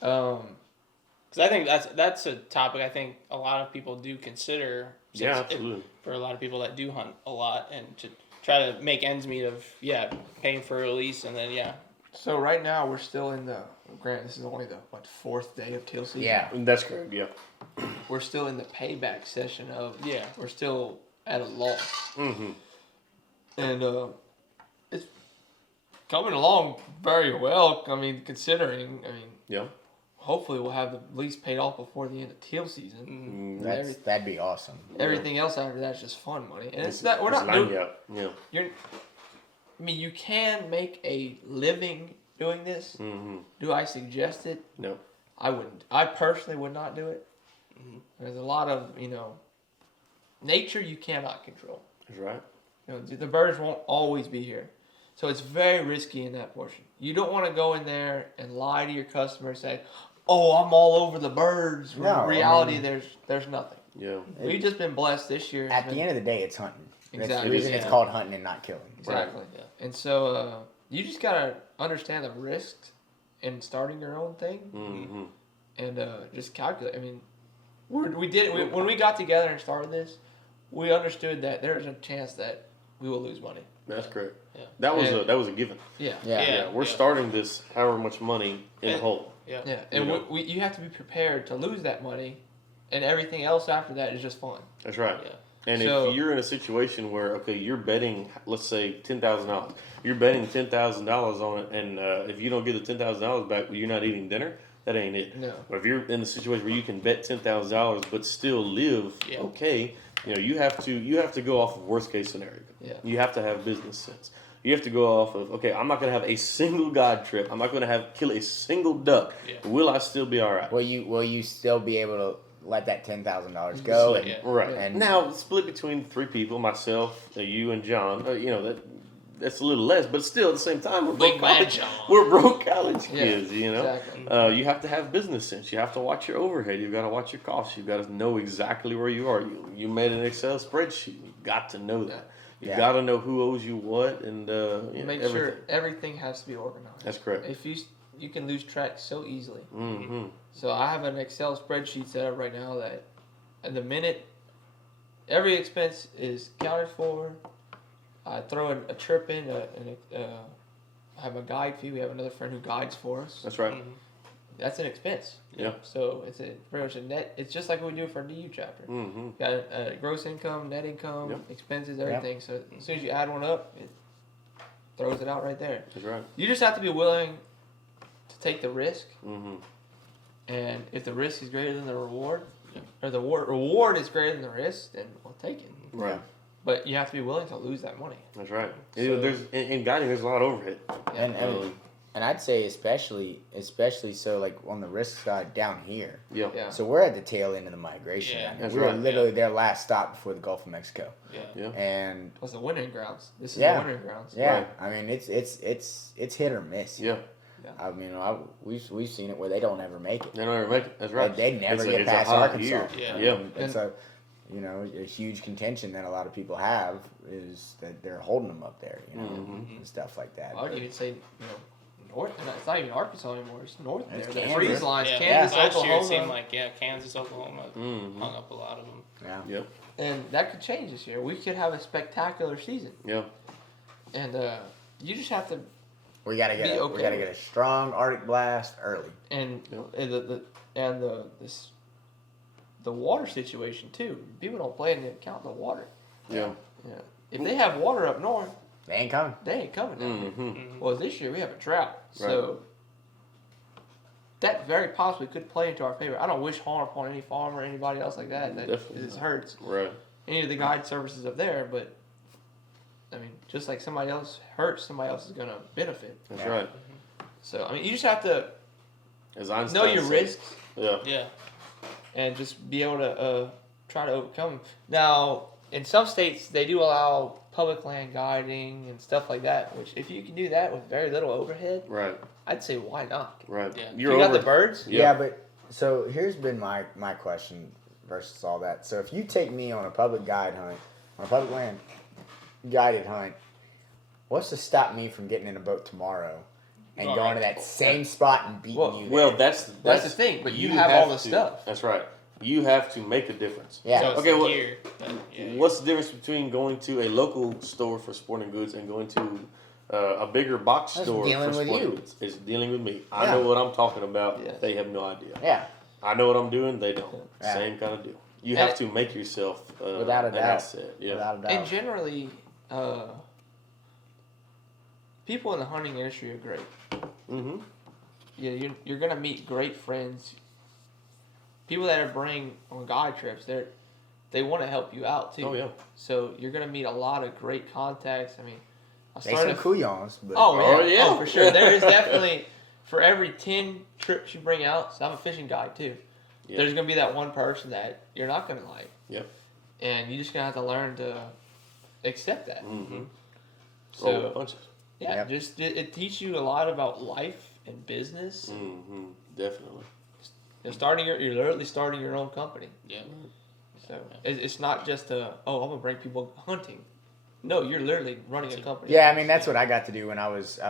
Because I think that's a topic I think a lot of people do consider. Yeah, absolutely. For a lot of people that do hunt a lot and to try to make ends meet of paying for a lease and then So right now we're still in this is only the fourth day of teal season. Yeah. That's correct. Yeah. We're still in the payback session of we're still at a loss. Mm-hmm. And it's coming along very well. I mean, considering, Yeah. hopefully we'll have the lease paid off before the end of teal season. That'd be awesome. Everything else after that's just fun money, and it's not. We're It's not doing. lined up. Yeah. You can make a living doing this. Mm-hmm. Do I suggest it? No. I wouldn't. I personally would not do it. Mm-hmm. There's a lot of nature you cannot control. That's right. The birds won't always be here, so it's very risky in that portion. You don't want to go in there and lie to your customer and say, "Oh, I'm all over the birds." When No, in reality, there's nothing. Yeah. We've just been blessed this year. At the end of the day, it's hunting. That's Exactly. the reason It it's is, called hunting and not killing. Exactly. Yeah. And so you just gotta understand the risks in starting your own thing, Mm-hmm. and just calculate. I mean, we did it when we got together and started this. We understood that there's a chance that we will lose money. That's correct. Yeah. That was And- that was a given. Yeah. Yeah. Yeah. We're starting this however much money in the Yeah. hole. Yeah. Yeah. And You know. you have to be prepared to lose that money, and everything else after that is just fun. That's right. Yeah. And So- if you're in a situation where you're betting, let's say $10,000, you're betting $10,000 on it, and if you don't get the $10,000 back, you're not eating dinner. That ain't it. No. But if you're in a situation where you can bet $10,000 but still live Yeah. okay, you have to go off of worst case scenario. Yeah. You have to have business sense. You have to go off of I'm not gonna have a single guide trip. I'm not gonna kill a single duck. Yeah. Will I still be all right? Will you still be able to let that $10,000 go? And, Yeah. Right. And Now, split between three people, myself, you, and John. That's a little less, but still at the same time, we're Big broke man college. John. We're broke college Yeah, kids. exactly. You have to have business sense. You have to watch your overhead. You've got to watch your costs. You've got to know exactly where you are. You made an Excel spreadsheet. You got to know that. You Yeah. got to know who owes you what, and Make everything. sure everything has to be organized. That's correct. If you can lose track so easily. Mm-hmm. So I have an Excel spreadsheet set up right now that, at the minute, every expense is accounted for. I throw a trip in, I have a guide fee. We have another friend who guides for us. That's right. Mm-hmm. That's an expense. Yeah. So it's pretty much a net. It's just like what we do for our DU chapter. Mm-hmm. Got a gross income, net income, Yep. expenses, everything. So as soon as you add one up, it throws it out right there. That's right. You just have to be willing to take the risk. Mm-hmm. And if the risk is greater than the reward, or the reward is greater than the risk, then we'll take it. Right. But you have to be willing to lose that money. That's right. So- There's in guiding. There's a lot of overhead. and, Um, and I'd say especially so like on the risk side down here. Yeah. Yeah. So we're at the tail end of the migration. Yeah. down here. That's we were right. literally their last stop before the Gulf of Mexico, Yeah. Yeah. and Plus the wintering grounds. This is Yeah. the wintering grounds. yeah, Right. I mean it's hit or miss. Yeah. I mean we've seen it where they don't ever make it. They don't ever make it. That's right. They never It's get it's a past hot Arkansas. year. Yeah. Yeah. It's a a huge contention that a lot of people have is that they're holding them up there, Mhm. and stuff like that. I would even say, north. It's not even Arkansas anymore. It's north It's there. The Kansas. freeze lines, Yeah. Kansas, Last year it Oklahoma, seemed like Kansas, Oklahoma Mm-hmm. hung up a lot of them. Yeah. Yep. and that could change this year. We could have a spectacular season, Yeah. and you just have to. We gotta Be get okay we gotta with get a strong Arctic blast early. And Yep. the water situation too. People don't play into account the water. Yeah. Yeah. If they have water up north, They ain't coming. they ain't coming down. Mm-hmm. Well, this year we have a drought, so that very possibly could play into our favor. I don't wish harm upon any farmer or anybody else like that. That Definitely this not. hurts Right. any of the guide services up there, but I mean, just like somebody else hurts, somebody else is gonna benefit. That's Yeah. right. So I mean, you just have to As Einstein know your said. risks Yeah. Yeah. and just be able to try to overcome them. Now, in some states, they do allow public land guiding and stuff like that. Which, if you can do that with very little overhead, Right. I'd say why not? Right. Yeah. You're you got over. the birds. Yeah, but so here's been my question versus all that. So if you take me on a public guide hunt, on a public land guided hunt, what's to stop me from getting in a boat tomorrow and All going to right. that same spot and beating Well- you? Well, there? that's the thing, but you have all the to. stuff. That's right. You have to make a difference. yeah. So it's Okay, the well, gear. Yeah. What's the difference between going to a local store for sporting goods and going to a bigger box That's store dealing for with sporting you. goods? It's dealing with me. I Yeah. know what I'm talking about. Yeah. They have no idea. Yeah. I know what I'm doing. They don't. Yeah. Same kind of deal. You have to make yourself Without a an doubt. asset. Yeah. Without a doubt. And generally, people in the hunting industry are great. Mm-hmm. Yeah, you're gonna meet great friends. People that are bring on guide trips, they want to help you out too. Oh yeah. So you're gonna meet a lot of great contacts. I mean, I They some started. couillons, but Oh yeah, yeah. oh for sure. There is definitely for every 10 trips you bring out. So I'm a fishing guide too. Yeah. There's gonna be that one person that you're not gonna like. Yep. And you just gonna have to learn to accept that. Mm-hmm. So Bunches. yeah, Yep. just it teaches you a lot about life and business. Mm-hmm. Definitely. You're literally starting your own company. Yeah. So it's not just I'm gonna bring people hunting. No, you're literally running a company. yeah, I mean that's what I got to do when I was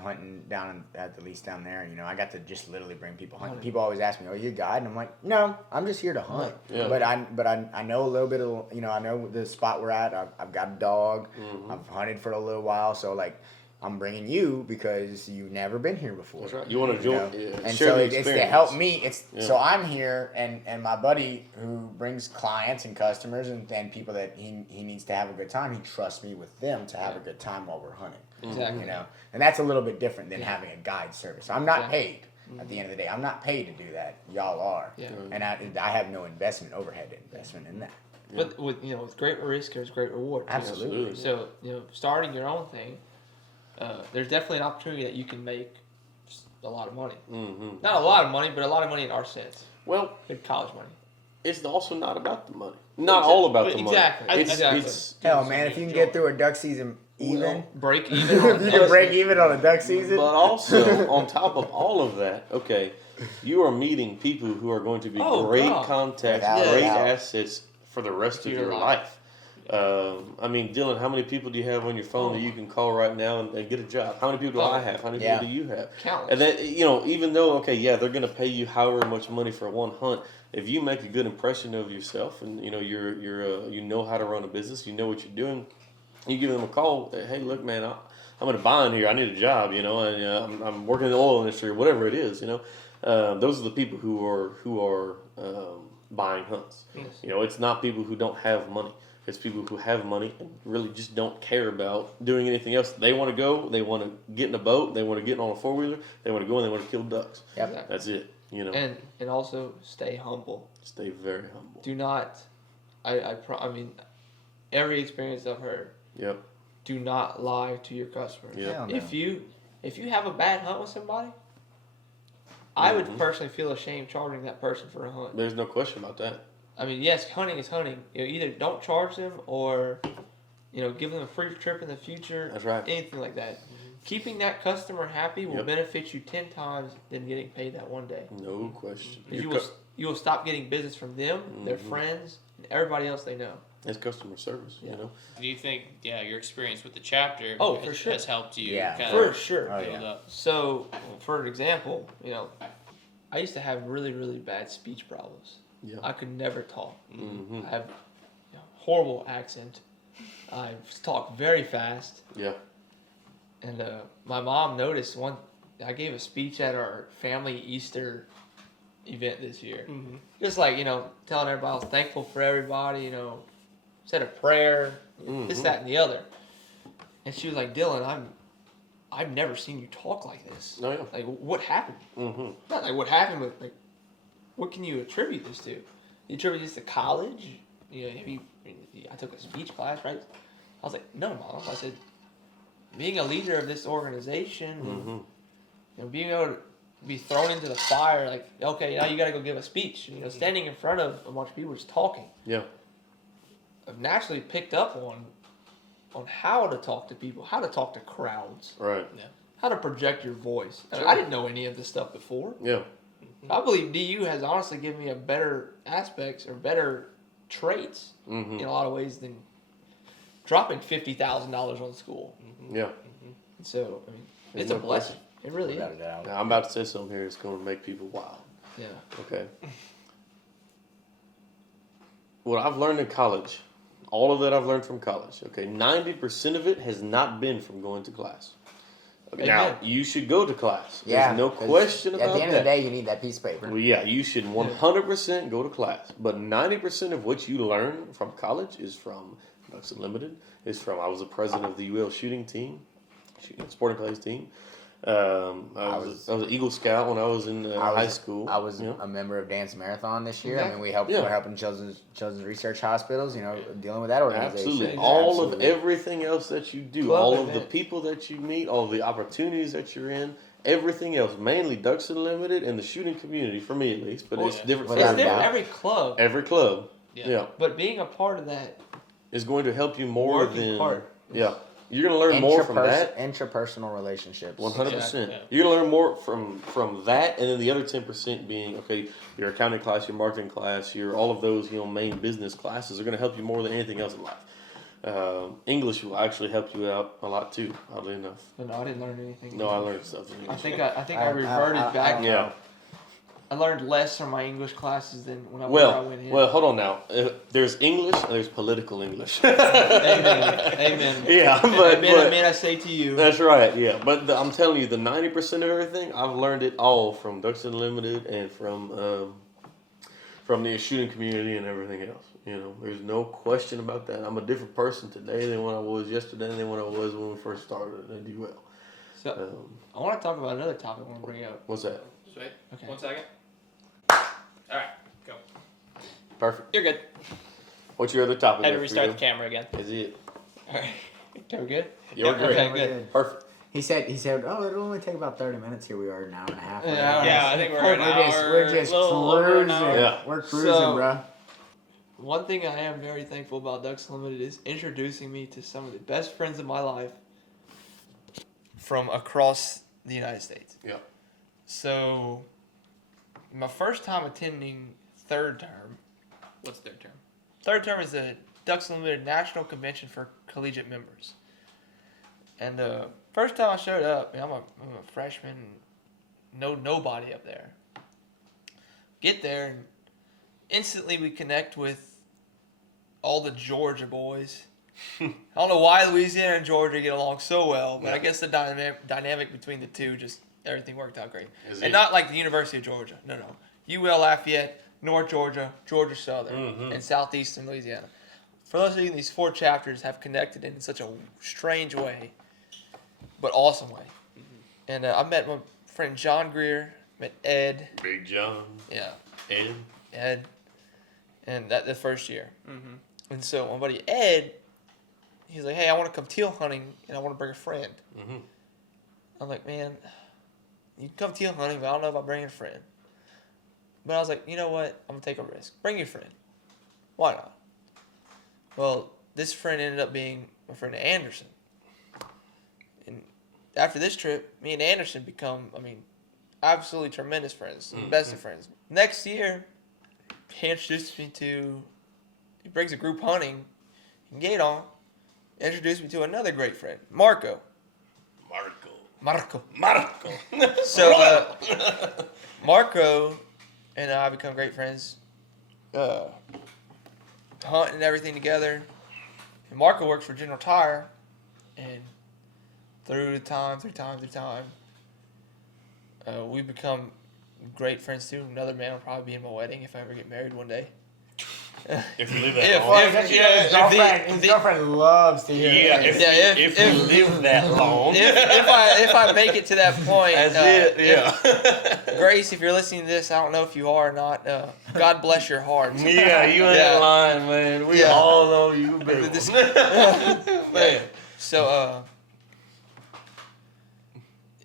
hunting down at the lease down there. You know, I got to just literally bring people hunting. People always ask me, "Oh, you a guide?" And I'm like, "No, I'm just here to hunt." Yeah. But I know a little bit of, you know, I know the spot we're at. I've got a dog. Mm-hmm. I've hunted for a little while, so like I'm bringing you because you've never been here before. That's right. You want to join? know? Yeah. And Share so the it's to experience. help me. Yeah. So I'm here, and my buddy who brings clients and customers and people that he needs to have a good time. He trusts me with them to have a good time while we're hunting. Exactly. You know, and that's a little bit different than Yeah. having a guide service. I'm not Exactly. paid. At the end of the day, I'm not paid to do that. Y'all are. Yeah. And I have no overhead investment in that. But with great risk, there's great reward. too. Absolutely. So starting your own thing, there's definitely an opportunity that you can make a lot of money. Mm-hmm. Not a lot of money, but a lot of money in our sense. Well, Good college money. it's also not about the money. Not all about the money. Exactly. It's, Exactly. it's Hell, man, if you can get through a duck season even, Break even. if you can break even on a duck season. but also on top of all of that, okay, you are meeting people who are going to be Oh, great God. contacts, Without great doubt. assets for the rest of Your your life. life. I mean, Dylan, how many people do you have on your phone that you can call right now and get a job? How many people do I have? How many Yeah. people do you have? Countless. And that, even though, okay, yeah, they're going to pay you however much money for one hunt, if you make a good impression of yourself and, you know how to run a business, you know what you're doing, you give them a call, hey, look, man, I'm in a bind here. I need a job, and I'm working in the oil industry or whatever it is, Those are the people who are buying hunts. Yes. It's not people who don't have money. It's people who have money and really just don't care about doing anything else. They want to go. They want to get in a boat. They want to get on a 4-wheeler. They want to go and they want to kill ducks. Yep. That's it. And also stay humble. Stay very humble. Do not. I mean, every experience I've heard. Yep. Do not lie to your customers. Yep. Hell no. If you have a bad hunt with somebody, I would personally feel ashamed charging that person for a hunt. There's no question about that. I mean, yes, hunting is hunting. Either don't charge them or, give them a free trip in the future. That's right. Anything like that. Keeping that customer happy will Yep. benefit you 10 times than getting paid that one day. No question. 'Cause you will stop getting business from them, their friends, and everybody else they know. It's customer service, Yeah. Do you think, your experience with the chapter Oh, for sure. has helped you Yeah. kind For of sure. Oh, build yeah. up? So, for an example, I used to have really, really bad speech problems. Yeah. I could never talk. Mm-hmm. I have horrible accent. I talk very fast. Yeah. And my mom noticed I gave a speech at our family Easter event this year. Mm-hmm. Just like, telling everybody I was thankful for everybody, said a prayer, this, that, and the other. And she was like, Dylan, I've never seen you talk like this. Oh, yeah. Like, what happened? Mm-hmm. Not like what happened, but like, what can you attribute this to? You attribute this to college? I took a speech class, right? I was like, no, Mom. I said, being a leader of this organization, and, being able to be thrown into the fire, like, okay, now you got to go give a speech. Standing in front of a bunch of people just talking. Yeah. I've naturally picked up on how to talk to people, how to talk to crowds, Right. how to project your voice. Sure. I didn't know any of this stuff before. Yeah. I believe DU has honestly given me a better aspects or better traits Mm-hmm. in a lot of ways than dropping $50,000 on school. Yeah. So I mean, There's it's a no blessing. It really Without is. a doubt. Now, I'm about to say something here that's going to make people wild. Yeah. Okay. What I've learned in college, all of that I've learned from college, okay, 90% of it has not been from going to class. Now, you should go to class. Yeah, There's no 'cause question about that. At the end of the day, you need that piece of paper. Well, yeah, you should 100% go to class. But 90% of what you learn from college is from Ducks Unlimited. I was the president of the UL shooting team, sporting clays team. I was an Eagle Scout when I was in high school. I was a member of Dance Marathon this year. I mean, we're helping children's research hospitals, dealing with that organization. Absolutely. All of everything else that you do, Club all of event. the people that you meet, all the opportunities that you're in, everything else, mainly Ducks Unlimited and the shooting community, for me at least, but it's different for It's Without a different doubt. every club. every club. Yeah. But being a part of that, Is going to help you more Working than part. Yeah. You're going to learn more from that. Interpersonal relationships. 100%. Yeah. You're gonna learn more from that, and then the other 10% being your accounting class, your marketing class, your all of those main business classes are gonna help you more than anything else in life. English will actually help you out a lot too. Oddly enough. no, I didn't learn anything. No, I learned stuff in I English. think I reverted back. Yeah. I learned less from my English classes than when I went in. Well, hold on now. There's English and there's political English. Amen. Yeah, but Amen, I say to you. that's right. Yeah, but I'm telling you, the 90% of everything I've learned it all from Ducks Unlimited and from the shooting community and everything else. There's no question about that. I'm a different person today than when I was yesterday than when I was when we first started at UL. So I want to talk about another topic I want to bring up. What's that? Sweet. Okay. 1 second. All right, go. Perfect. You're good. What's your other topic? Had to there, restart Frida? the camera again. Is it? All right. Okay, we good? You're great. Okay, good. Perfect. He said, oh, it'll only take about 30 minutes. Here we are, an hour and a half. Yeah, I think we're an hour. We're just little over an cruising. hour. Yeah. We're cruising, So- bro. One thing I am very thankful about Ducks Limited is introducing me to some of the best friends of my life from across the United States. Yeah. So, my first time attending third term. What's their term? Third term is the Ducks Unlimited National Convention for Collegiate Members. And first time I showed up, I'm a freshman, nobody up there. Get there, and instantly we connect with all the Georgia boys. I don't know why Louisiana and Georgia get along so well, but I guess the dynamic between the two, just everything worked out great. And not like the University of Georgia. No. UL Lafayette, North Georgia, Georgia Southern, and Southeastern Louisiana. For those of you, these 4 chapters have connected in such a strange way, but awesome way. And I met my friend John Greer, met Ed. Big John. Yeah, Ed. and that the first year. And so my buddy Ed, he's like, hey, I want to come teal hunting, and I want to bring a friend. I'm like, man, you can come teal hunting, but I don't know about bringing a friend. But I was like, you know what? I'm going to take a risk. Bring your friend. Why not? Well, this friend ended up being my friend Anderson. And after this trip, me and Anderson become, absolutely tremendous friends. Best of friends. Next year, he introduced me to, he brings a group hunting in Gaydon, introduced me to another great friend, Marco. So, Marco and I become great friends, hunting and everything together. And Marco works for General Tire, and through time, we become great friends too. Another man will probably be in my wedding if I ever get married one day. If you live that long. His girlfriend loves to hear Yeah, if you live that long. If I make it to that point, That's it, yeah. Grace, if you're listening to this, I don't know if you are or not. God bless your heart. Yeah, you ain't Yeah. lying, man. We Yeah. all know you, baby. Man. So,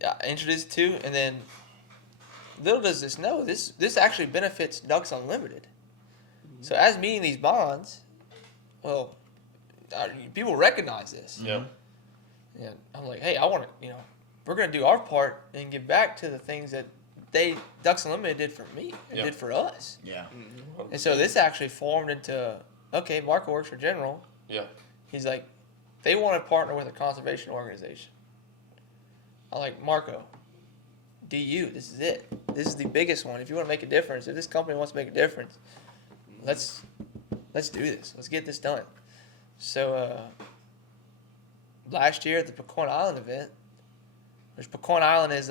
I introduced two, and then little does this know, this actually benefits Ducks Unlimited. So as meeting these bonds, well, people recognize this. Yeah. And I'm like, hey, I want to, we're going to do our part and give back to the things that Ducks Unlimited did for me and did for us. Yeah. And so this actually formed into, okay, Marco works for General. Yeah. He's like, they want to partner with a conservation organization. I'm like, Marco, DU, this is it. This is the biggest one. If you want to make a difference, if this company wants to make a difference, let's do this. Let's get this done. So last year at the Pequot Island event, There's Pecan Island is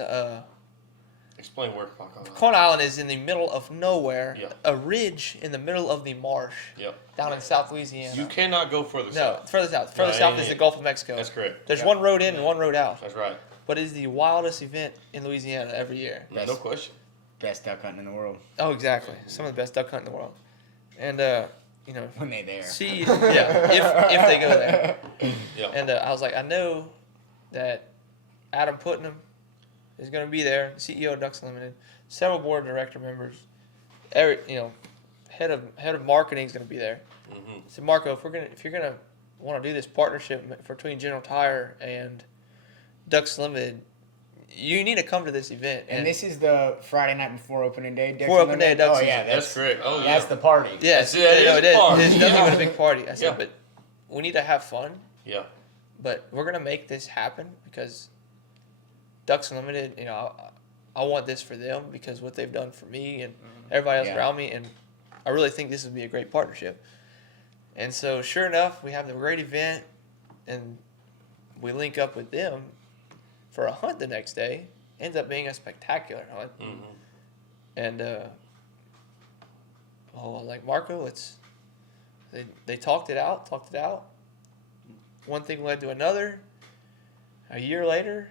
Explain where Pecan Island. Pecan Island is in the middle of nowhere. Yeah. A ridge in the middle of the marsh. Yep. Down in South Louisiana. You cannot go further No, south. further south. Further No, south ain't is the it. Gulf of Mexico. That's correct. There's Yeah. one road in and one road out. That's right. But it's the wildest event in Louisiana every year. Best, No question. best duck hunting in the world Oh, exactly. Some of the best duck hunting in the world. And, you know, when they there. see, yeah, if they go there. Yeah. And I was like, I know that Adam Putnam is going to be there, CEO of Ducks Unlimited, several board of director members, every, head of marketing is going to be there. Mm-hmm. So Marco, if you're gonna want to do this partnership between General Tire and Ducks Limited, you need to come to this event. And this is the Friday night before opening day. Before opening day of duck Oh season. yeah, That's correct. Oh, yeah. That's the party. yes, Yeah, it is it is. party. It's nothing Yeah. but a big party. I said, Yeah. but we need to have fun. Yeah. But we're gonna make this happen because Ducks Unlimited, I want this for them because what they've done for me and everybody else Yeah. around me, and I really think this would be a great partnership. And so, sure enough, we have the great event, and we link up with them for a hunt the next day. Ends up being a spectacular hunt, Mm-hmm. and like Marco, they talked it out. One thing led to another. A year later,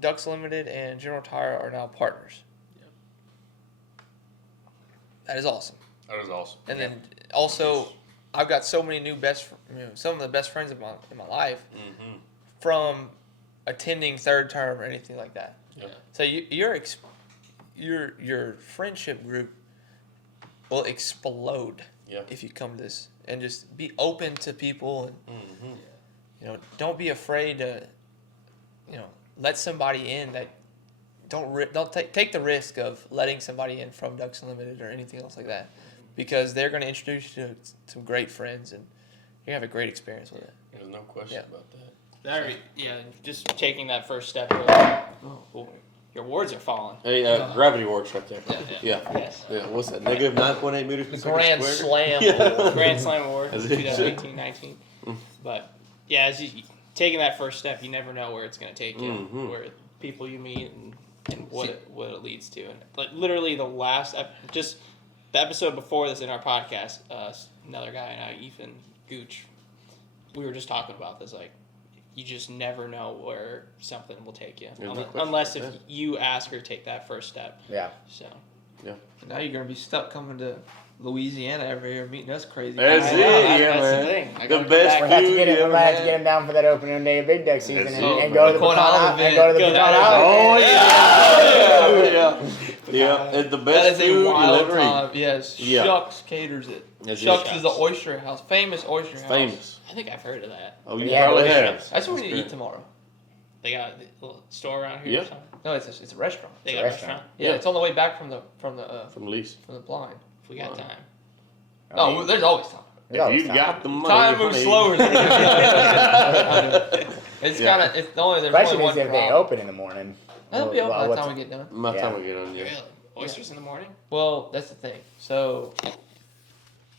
Ducks Limited and General Tire are now partners. Yep. That is awesome. That is awesome. And then also, I've got so many new some of the best friends in my life Mm-hmm. from attending third term or anything like that. Yeah. So your friendship group will explode Yeah. if you come to this, and just be open to people, and Mm-hmm. don't be afraid to let somebody in that don't take the risk of letting somebody in from Ducks Unlimited or anything else like that, because they're going to introduce you to some great friends, and you're going to have a great experience with it. There's no question Yeah. about that. Just taking that first step. Your wards are falling. Hey, gravity works right there. Yeah. Yeah. Yes. Yeah. What's that? Negative 9.8 meters per The second Grand squared? Slam. Grand Slam award, As it should. 2018-19. But yeah, as you taking that first step, you never know where it's going to take you, Mhm. where people you meet, and what it leads to. And like literally the episode before this in our podcast, another guy and I, Ethan Gooch, we were just talking about this. Like, you just never know where something will take you, There's no question unless about if that. you ask or take that first step. Yeah. So Now you're going to be stuck coming to Louisiana every year meeting us crazy That's guys. it, yeah, that's man. the thing. I The gotta come best back. We're gonna have to food get you him. We're ever gonna have to had. get him down for that opening day of big duck season That's and, it, and go to the Pecan Island and go to the event. Pecan Go Island. Oh, and- yeah. It's the That best is a food wild you'll ever eat. time. Yes, Yeah. Shucks caters it. That's Shucks it. is the oyster house, famous oyster house. Famous. I think I've heard of that. Oh, you Yeah, probably delicious. have. That's what we need to eat tomorrow. They got a little store around here Yeah. or something. No, it's a restaurant. They It's got a a restaurant. restaurant. Yeah, Yeah. it's on the way back from the From Lee's. blind. If we got Wow. time. No, there's always time. There's always If you've time. got the money. Time moves honey. slower. It's Yeah. kind of. It's only there's Question only is one if they problem. open in the morning. That'll be open by the what's- time we get done. By the time Yeah. we get on, yeah. Really? Oysters in the morning? Well, that's the thing. So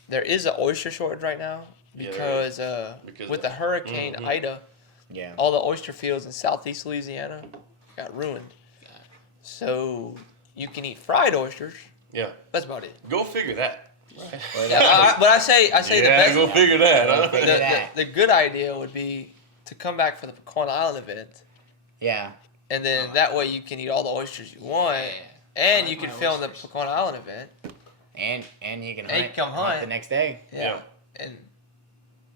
there is an oyster shortage right now Yeah, there because, Because with the hurricane Mhm. Ida, Yeah. all the oyster fields in southeast Louisiana got ruined. So you can eat fried oysters. Yeah. That's about it. Go figure that. Yeah, but I say the best. go figure that. Huh? Figure that. The good idea would be to come back for the Pecan Island event, Yeah. and then that way you can eat all the oysters you want, and you can my film the oysters. Pecan Island event. And you can And you hunt, come hunt. the next day. Yeah. And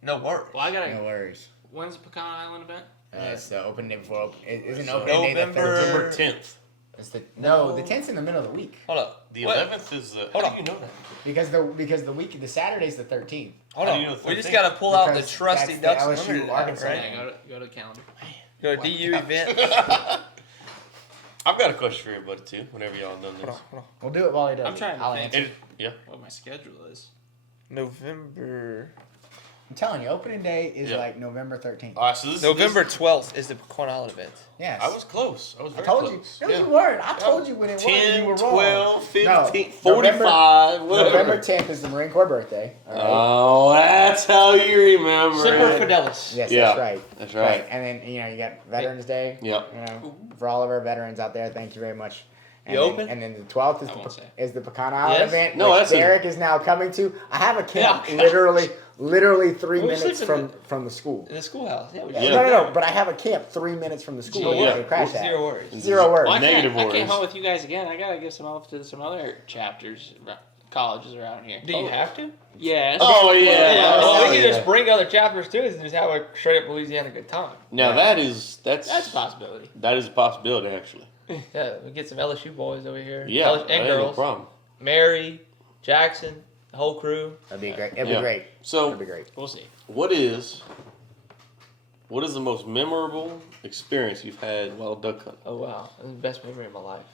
no worries. Well, I No gotta. worries. When's the Pecan Island event? It's the opening day before. Isn't So opening day the November- 13th? November 10th. It's the no, the 10th's in the middle of the week Hold up. The What? 11th is the. Hold How on. do you know that? because the Saturday's the 13th. Hold How on. do you know the We just 13th? gotta pull out the Because trusty that's the Ducks LSU Unlimited app, Arkansas right? game. Go to the calendar. Go to DU event. I've got a question for everybody too. Whenever y'all done Hold this. on, hold on. We'll do it while he does. I'm trying to I'll think. answer. Yeah. What my schedule is. November. I'm telling you, opening day is Yeah. like November 13th. All right, so this November 12th is the Pecan Island event. Yes. I was close. I was I very told close. you. No, Yeah. you weren't. I told you when it was. and 10, you were wrong. 12, 15, No, 45, whatever. November 10th is the Marine Corps birthday. All right. Oh, that's how you remember Semper it. Fidelis. Yes, Yeah, that's right. that's right. And then you got Veterans Day. Yep. For all of our veterans out there, thank you very much. And You then, open? And then the 12th is I won't say. the Pecan Island Yes? event, No, which that's a- Derek is now coming to. I have a camp Yeah. literally 3 We minutes sleep in from the school. In the schoolhouse. Yeah, we Yeah. No, but I have a camp 3 minutes from the school. Zero where worries. they crash at. Zero worries. 0 words. Well, Negative I words. can't hunt with you guys again. I gotta give some help to some other chapters, colleges around here. Do you have to? Yes. Oh, yeah. Well, Oh, we can yeah. just bring other chapters too and just have a straight up Louisiana good time. Now that's That's a possibility. that is a possibility actually. Yeah, we get some LSU boys over here. Yeah, LSU, that and ain't no girls. problem. Mary, Jackson, the whole crew. That'd be great. It'd Yeah. be great. So That'd be great. We'll see. what is the most memorable experience you've had while duck hunting? Oh wow, that's the best memory of my life.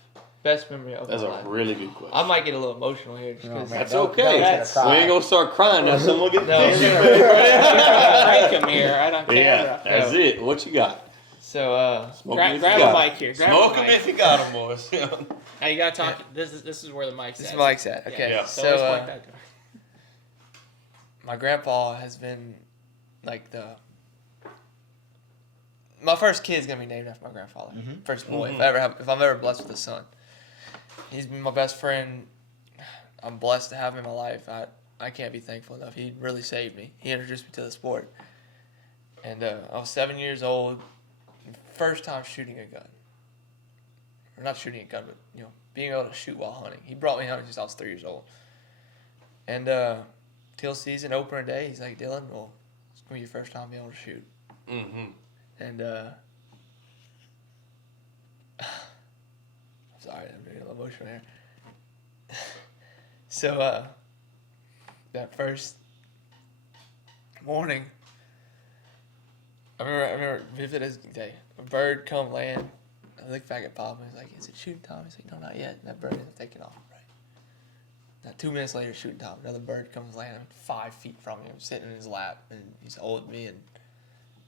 Best memory of That's my a life. really good question. I might get a little emotional here just Oh, because. man. That's Don't- okay. don't That's- cry. We ain't gonna start crying now. Someone get No. Break 'em here. I don't care. Yeah, that's it. What you got? So Smoke 'em Grab, if you grab got a 'em. mic here. Grab Smoke a 'em mic. if you got 'em, boys. Now you gotta talk. This is where the mic's this at. is Mike's at. Okay, Yeah. So, so always point that to her. my grandpa has been like my first kid's gonna be named after my grandfather. First boy, if I'm ever blessed with a son. He's been my best friend. I'm blessed to have him in my life. I can't be thankful enough. He really saved me. He introduced me to the sport. And I was 7 years old, first time shooting a gun. Or not shooting a gun, but being able to shoot while hunting. He brought me hunting since I was 3 years old. And teal season, opener day, he's like, Dylan, well, it's gonna be your first time being able to shoot. Mm-hmm. And I'm sorry, I'm getting a little emotional here. So that first morning, I remember vivid as day. A bird come land. I look back at Pop and he's like, "Is it shooting time?" He's like, "No, not yet." And that bird is taking off. Right. Now 2 minutes later, shooting time. Another bird comes landing 5 feet from him, sitting in his lap, and he's holding me, and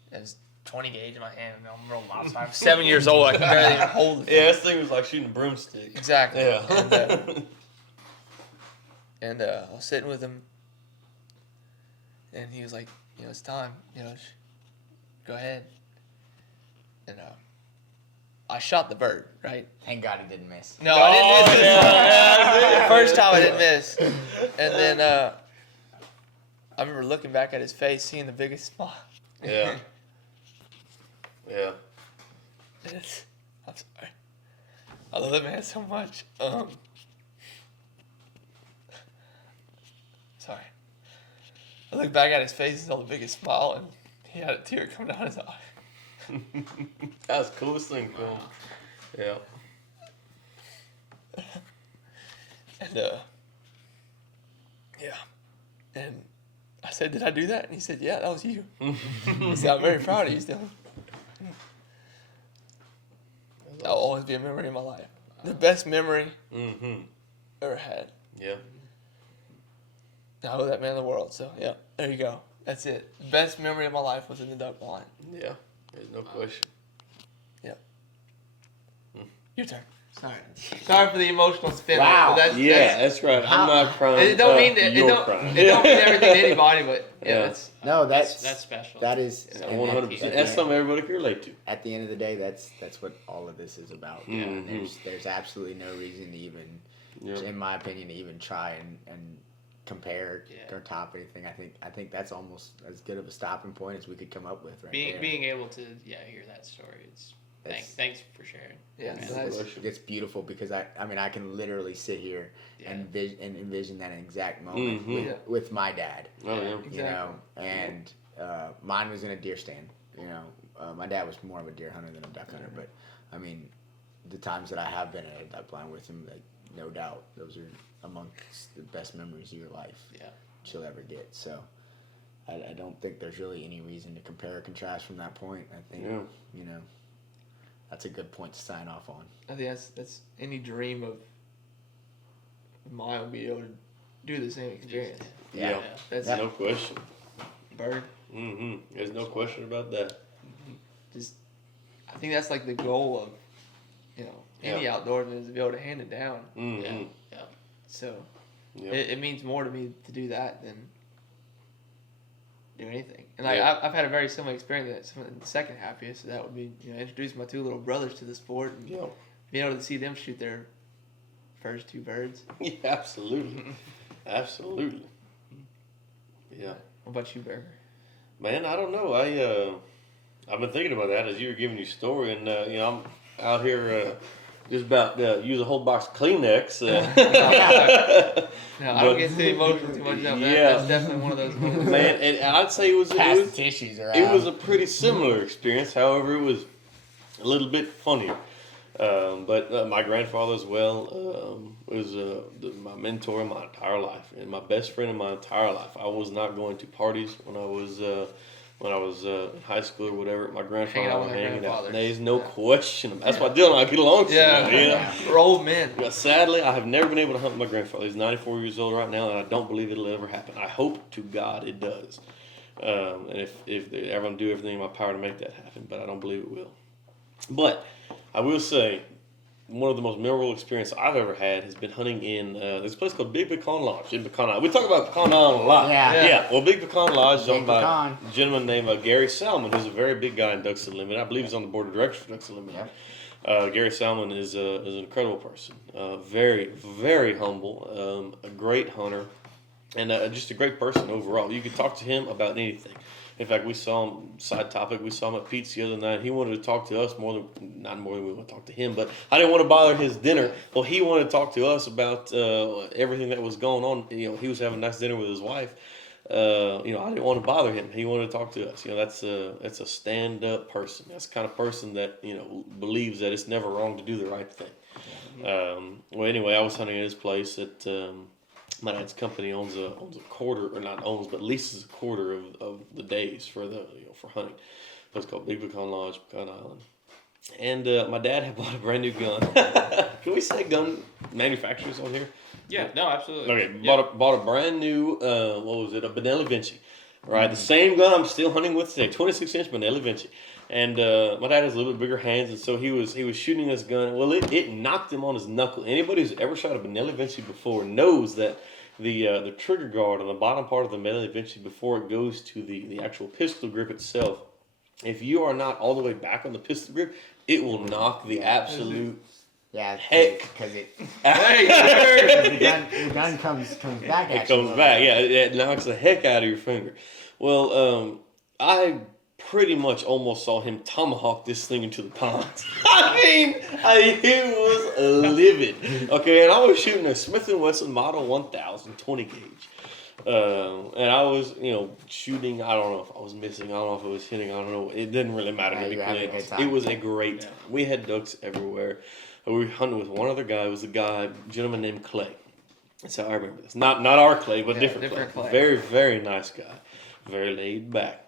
there's 20 gauge in my hand, and I'm rolling outside. I'm 7 years old. I can barely even hold it. Yeah, this thing was like shooting a broomstick. Exactly. Yeah. And I was sitting with him, and he was like, "It's time. Go ahead." And I shot the bird. Right. Thank God he didn't miss. No, I didn't miss this yeah. time. First time I didn't miss. And then I remember looking back at his face, seeing the biggest smile. Yeah. Yeah. I'm sorry. I love that man so much. Sorry. I look back at his face and saw the biggest smile, and he had a tear come down his eye. That was the coolest thing for him. Yeah. And yeah. And I said, "Did I do that?" And he said, "Yeah, that was you." He said, "I'm very proud of you still." That'll always be a memory in my life. The best memory Mm-hmm. ever had. Yeah. I owe that man the world. So yeah, there you go. That's it. The best memory of my life was in the duck blind. Yeah. There's no question. Your turn. Sorry for the emotional spin. Wow. But That's right. I'm not crying. It don't mean that. It don't mean everything to anybody, but Yeah. it's No, That's that's special. that is Yeah, and 100%. That's something everybody can relate to. at the end of the day, that's what all of this is about. Yeah. And there's absolutely no reason to even, Yeah. in my opinion, to even try and compare Yeah. or top anything. I think that's almost as good of a stopping point as we could come up with right there. Being able to hear that story. Thanks for sharing. yeah. Man. So that's, It's beautiful because I can literally sit here and envision that exact moment Mhm. with my dad. Oh, yeah. You know, and mine was in a deer stand. My dad was more of a deer hunter than a duck hunter, but I mean, the times that I have been at a duck blind with him, like no doubt, those are amongst the best memories of your life you'll ever get. So I don't think there's really any reason to compare or contrast from that point. I think that's a good point to sign off on. I think that's any dream of mine would be able to do the same experience. Yeah. That's No question. bird. Mm-hmm. There's no question about that. Just, I think that's like the goal of, any outdoors is to be able to hand it down. Mm-hmm. Yeah. Yeah. So Yep. it means more to me to do that than do anything. And like Yeah. I've had a very similar experience in the second happiest. So that would be introducing my two little brothers to the sport and Yeah. being able to see them shoot their first two birds. Yeah, absolutely. Absolutely. Yeah. What about you, Berger? Man, I don't know. I've been thinking about that as you were giving your story, and I'm out here just about use a whole box of Kleenex. No, I don't get too emotional too much. No, that's definitely one of those moments. Man, and I'd say Pass the tissues around. it was a pretty similar experience. However, it was a little bit funnier. But my grandfather as well was my mentor in my entire life and my best friend in my entire life. I was not going to parties when I was in high school or whatever. My grandfather Hanging out was with our hanging out. grandfathers. There's no Yeah. question. That's why Dylan and I get along so well. Yeah, we're old men. But sadly, I have never been able to hunt my grandfather. He's 94 years old right now, and I don't believe it'll ever happen. I hope to God it does. And if they ever do everything in my power to make that happen, but I don't believe it will. But I will say, one of the most memorable experiences I've ever had has been hunting in this place called Big Pecan Lodge in Pecan Island. We talk about Pecan Island a lot. Yeah. Well, Big Pecan Lodge is Big owned by Pecan. a gentleman named Gary Salmon, who's a very big guy in Ducks Unlimited. I believe he's on the board of directors for Ducks Unlimited. Yep. Gary Salmon is an incredible person. Very, very humble. A great hunter, and just a great person overall. You could talk to him about anything. In fact, we saw him, side topic, we saw him at Pete's the other night. He wanted to talk to us not more than we want to talk to him, but I didn't want to bother his dinner. Well, he wanted to talk to us about everything that was going on. He was having a nice dinner with his wife. I didn't want to bother him. He wanted to talk to us. That's a stand-up person. That's the kind of person that, believes that it's never wrong to do the right thing. Anyway, I was hunting at his place at... my dad's company owns a quarter, or not owns, but leases a quarter of the days for for hunting. It's called Big Pecan Lodge, Pecan Island. And my dad had bought a brand new gun. Can we say gun manufacturers on here? Yeah. No, absolutely. Okay, Yeah. bought a brand new a Benelli Vinci. Right, the same gun I'm still hunting with today, 26-inch Benelli Vinci. And my dad has a little bit bigger hands, and so he was shooting this gun. Well, it knocked him on his knuckle. Anybody who's ever shot a Benelli Vinci before knows that the trigger guard on the bottom part of the Benelli Vinci before it goes to the actual pistol grip itself, if you are not all the way back on the pistol grip, it will knock the absolute heck. Because it Hey, the gun comes back at it comes you. back. Yeah, it knocks the heck out of your finger. Well, I pretty much almost saw him tomahawk this thing into the pond. It was livid. Okay, and I was shooting a Smith & Wesson Model 1000 20 gauge. And I was, shooting. I don't know if I was missing. I don't know if it was hitting. I don't know. It didn't really matter to Yeah, me. you were having a good time. It was a great time. We had ducks everywhere. We were hunting with one other guy. It was a gentleman named Clay. That's how I remember this. Not our Clay, but different Clay. Very, very nice guy. Very laid back,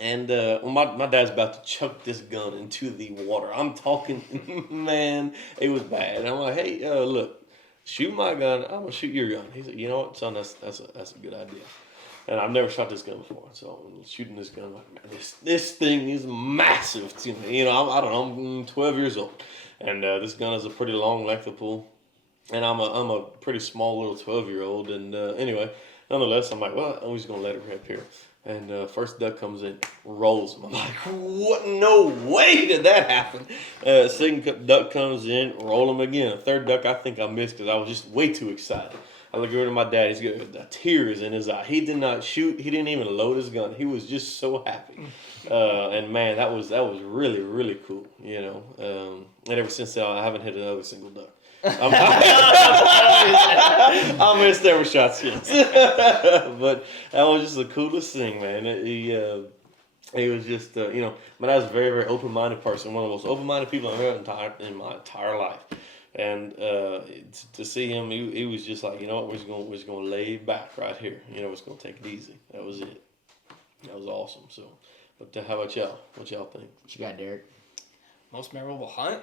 And my dad's about to chuck this gun into the water. I'm talking, man, it was bad. And I'm like, hey, look, shoot my gun. I'm gonna shoot your gun. He said, you know what, son, that's a good idea. And I've never shot this gun before, so I'm shooting this gun. I'm like, man, this thing is massive to me. I don't know, I'm 12 years old, and this gun is a pretty long length of pull, and I'm a pretty small little 12-year-old. And anyway, nonetheless, I'm like, well, I'm just gonna let it rip here. And first duck comes in, rolls him. I'm like, what? No way did that happen. Second duck comes in, roll him again. Third duck, I think I missed because I was just way too excited. I look over to my dad. He's got the tears in his eye. He did not shoot. He didn't even load his gun. He was just so happy. And man, that was really, really cool. And ever since then, I haven't hit another single duck. I missed every shot since. But that was just the coolest thing, man. He was just, my dad's a very, very open-minded person. One of the most open-minded people I've ever met in my entire life. And to see him, he was just like, you know what, we're just gonna lay back right here. We're just gonna take it easy. That was it. That was awesome. So, but how about y'all? What y'all think? What you got, Derek? Most memorable hunt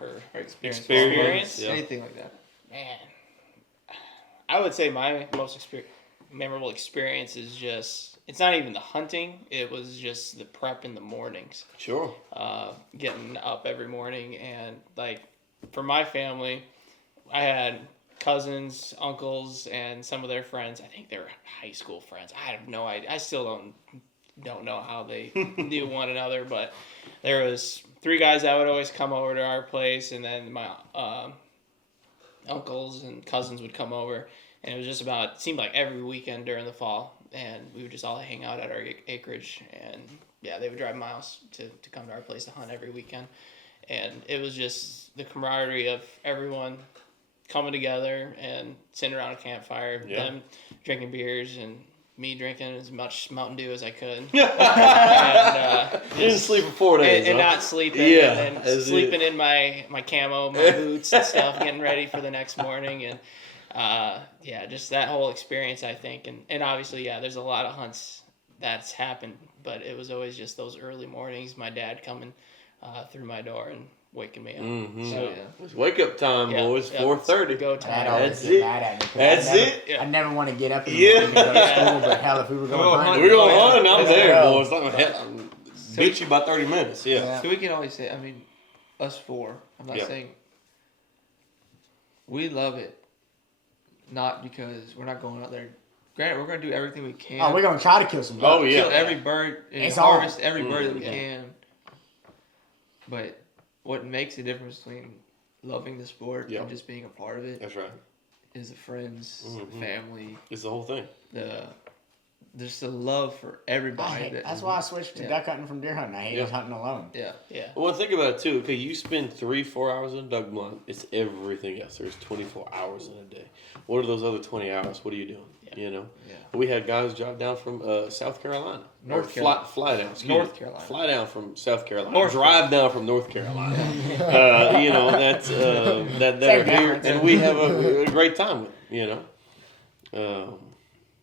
or experience? Experience, yeah. Anything like that. Man, I would say my most memorable experience is just, it's not even the hunting. It was just the prep in the mornings. Sure. Getting up every morning. And like for my family, I had cousins, uncles, and some of their friends. I think they were high school friends. I have no idea. I still don't know how they knew one another, but there was 3 guys that would always come over to our place, and then my uncles and cousins would come over, and it was just about, it seemed like every weekend during the fall, and we would just all hang out at our acreage, and yeah, they would drive miles to come to our place to hunt every weekend, and it was just the camaraderie of everyone coming together and sitting around a campfire, them drinking beers and me drinking as much Mountain Dew as I could. And, you didn't sleep for 4 days. And not sleeping. Yeah, And sleeping in my camo, my boots and stuff, getting ready for the next morning. And just that whole experience, I think. And obviously, there's a lot of hunts that's happened, but it was always just those early mornings, my dad coming through my door and waking me up. Mm-hmm. So, It was wake up time, boys. 4:30. Go time. That always That's get it. mad at me. 'Cause That's I never, it. I never want to get up in the morning and go to school, but hell, if we were going hunting, We're going hunting. I'm let's there, go. boys. Like, heck, beat you by 30 minutes. Yeah. So we can always say, I mean, us 4, I'm not saying, we love it. Not because we're not going out there. Granted, we're going to do everything we can. Oh, we're going to try to kill some Oh, bucks. yeah. Kill every bird and It's harvest on. every bird that we Yeah. can. But what makes the difference between loving the sport and just being a part of it That's right. is the friends, the family, It's the whole thing. just the love for everybody. That's why I switched to duck hunting from deer hunting. I hate hunting alone. Yeah. Well, think about it too. Okay, you spend 3-4 hours in a duck blind. It's everything else. There's 24 hours in a day. What are those other 20 hours? What are you doing? You know. Yeah. We had guys drive down from South Carolina. North Or Carolina. Fly down. excuse North me. Carolina. Fly down from South Carolina. North drive down from North Carolina. You know, that's that Same are here, difference. and we have a great time with them, you know.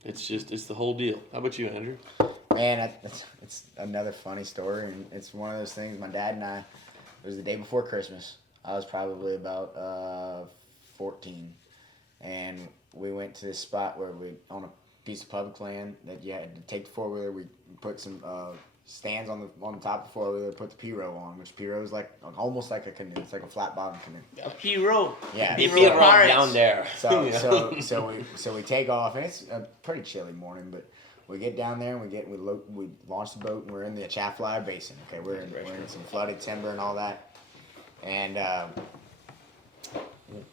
It's the whole deal. How about you, Andrew? Man, it's another funny story, and it's one of those things. My dad and I, it was the day before Christmas. I was probably about 14, and we went to this spot where we, on a piece of public land, that you had to take the 4-wheeler. We put some stands on the top of the 4-wheeler, put the P-row on, which P-row is like almost like a canoe. It's like a flat bottom canoe. A hero. Yeah, Be so- right down there. So we take off, and it's a pretty chilly morning, but we get down there and we launch the boat, and we're in the Atchafalaya Basin. Okay, we're in some flooded timber and all that, and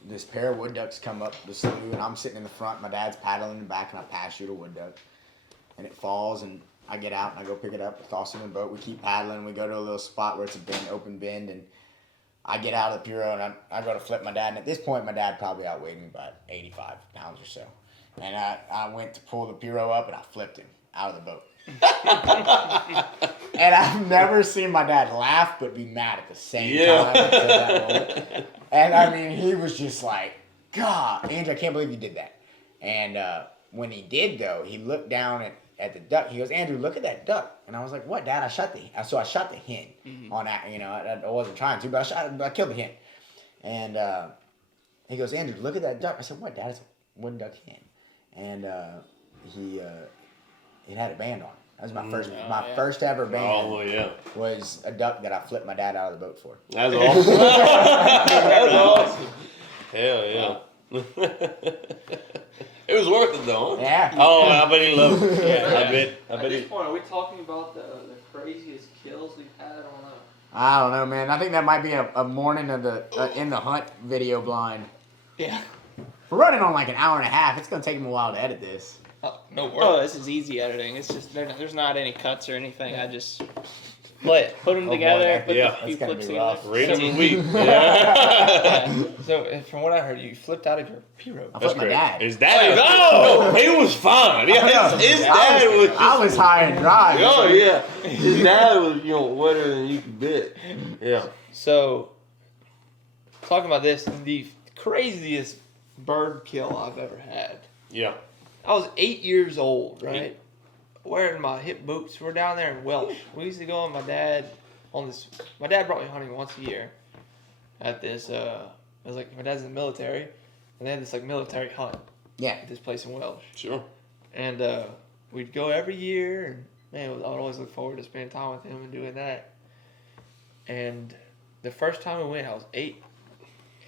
this pair of wood ducks come up the slough, and I'm sitting in the front. My dad's paddling in the back, and I pass shoot a wood duck, and it falls, and I get out and I go pick it up, toss it in the boat. We keep paddling. We go to a little spot where it's a bend, open bend, and I get out of the Puro, and I go to flip my dad. And at this point, my dad probably outweighed me by 85 pounds or so. And I went to pull the Puro up, and I flipped him out of the boat. And I've never seen my dad laugh but be mad at the same time until that moment. And I mean, he was just like, God, Andrew, I can't believe you did that. And when he did, though, he looked down at the duck. He goes, Andrew, look at that duck. And I was like, what, Dad? I shot the hen on that. You know, I wasn't trying to, but I killed the hen. And he goes, Andrew, look at that duck. I said, what, Dad? It's a wooden duck hen. And it had a band on it. That was my first ever band. Oh yeah. Was a duck that I flipped my dad out of the boat for. That's awesome. That's awesome. Hell yeah. It was worth it though, huh? Yeah. Oh, I bet he loved it. Yeah, I bet At he. this point, are we talking about the craziest kills we've had on I don't know, man. I think that might be a morning of the in the hunt video blind. Yeah. We're running on like an hour and a half. It's gonna take him a while to edit this. no work. Oh, this is easy editing. It's just there's not any cuts or anything. I just put them together, put yeah. the few That's gonna clips be together. rough. Read him and weep. Yeah. So from what I heard, you flipped out of your Piro. I flipped my dad. His dad. No, he was fine. Yeah, his dad was. I was high and dry. Oh yeah, his dad was wetter than you could bet. Yeah. So talking about this, the craziest bird kill I've ever had. Yeah. I was 8 years old, right? Wearing my hip boots. We're down there in Welsh. We used to go with my dad on this. My dad brought me hunting once a year at this. It was like my dad's in the military, and they had this like military hunt Yeah. at this place in Welsh. Sure. And we'd go every year, and man, I would always look forward to spending time with him and doing that. And the first time we went, I was 8,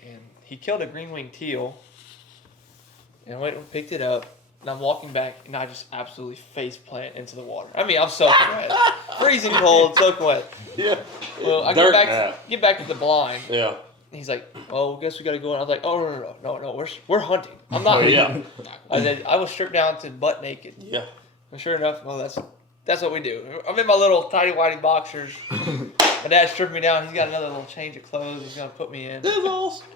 and he killed a green-winged teal, and I went and picked it up, and I'm walking back, and I just absolutely face plant into the water. I mean, I'm soaking wet, freezing cold, soaking wet. Yeah. Well, I get back to the blind. Yeah. He's like, "Oh, I guess we gotta go." And I was like, "Oh, no, we're hunting. I'm not." Yeah. I was stripped down to butt naked. Yeah. And sure enough, well, that's what we do. I'm in my little tidy whitey boxers. My dad stripped me down. He's got another little change of clothes. He's gonna put me in. That's awesome.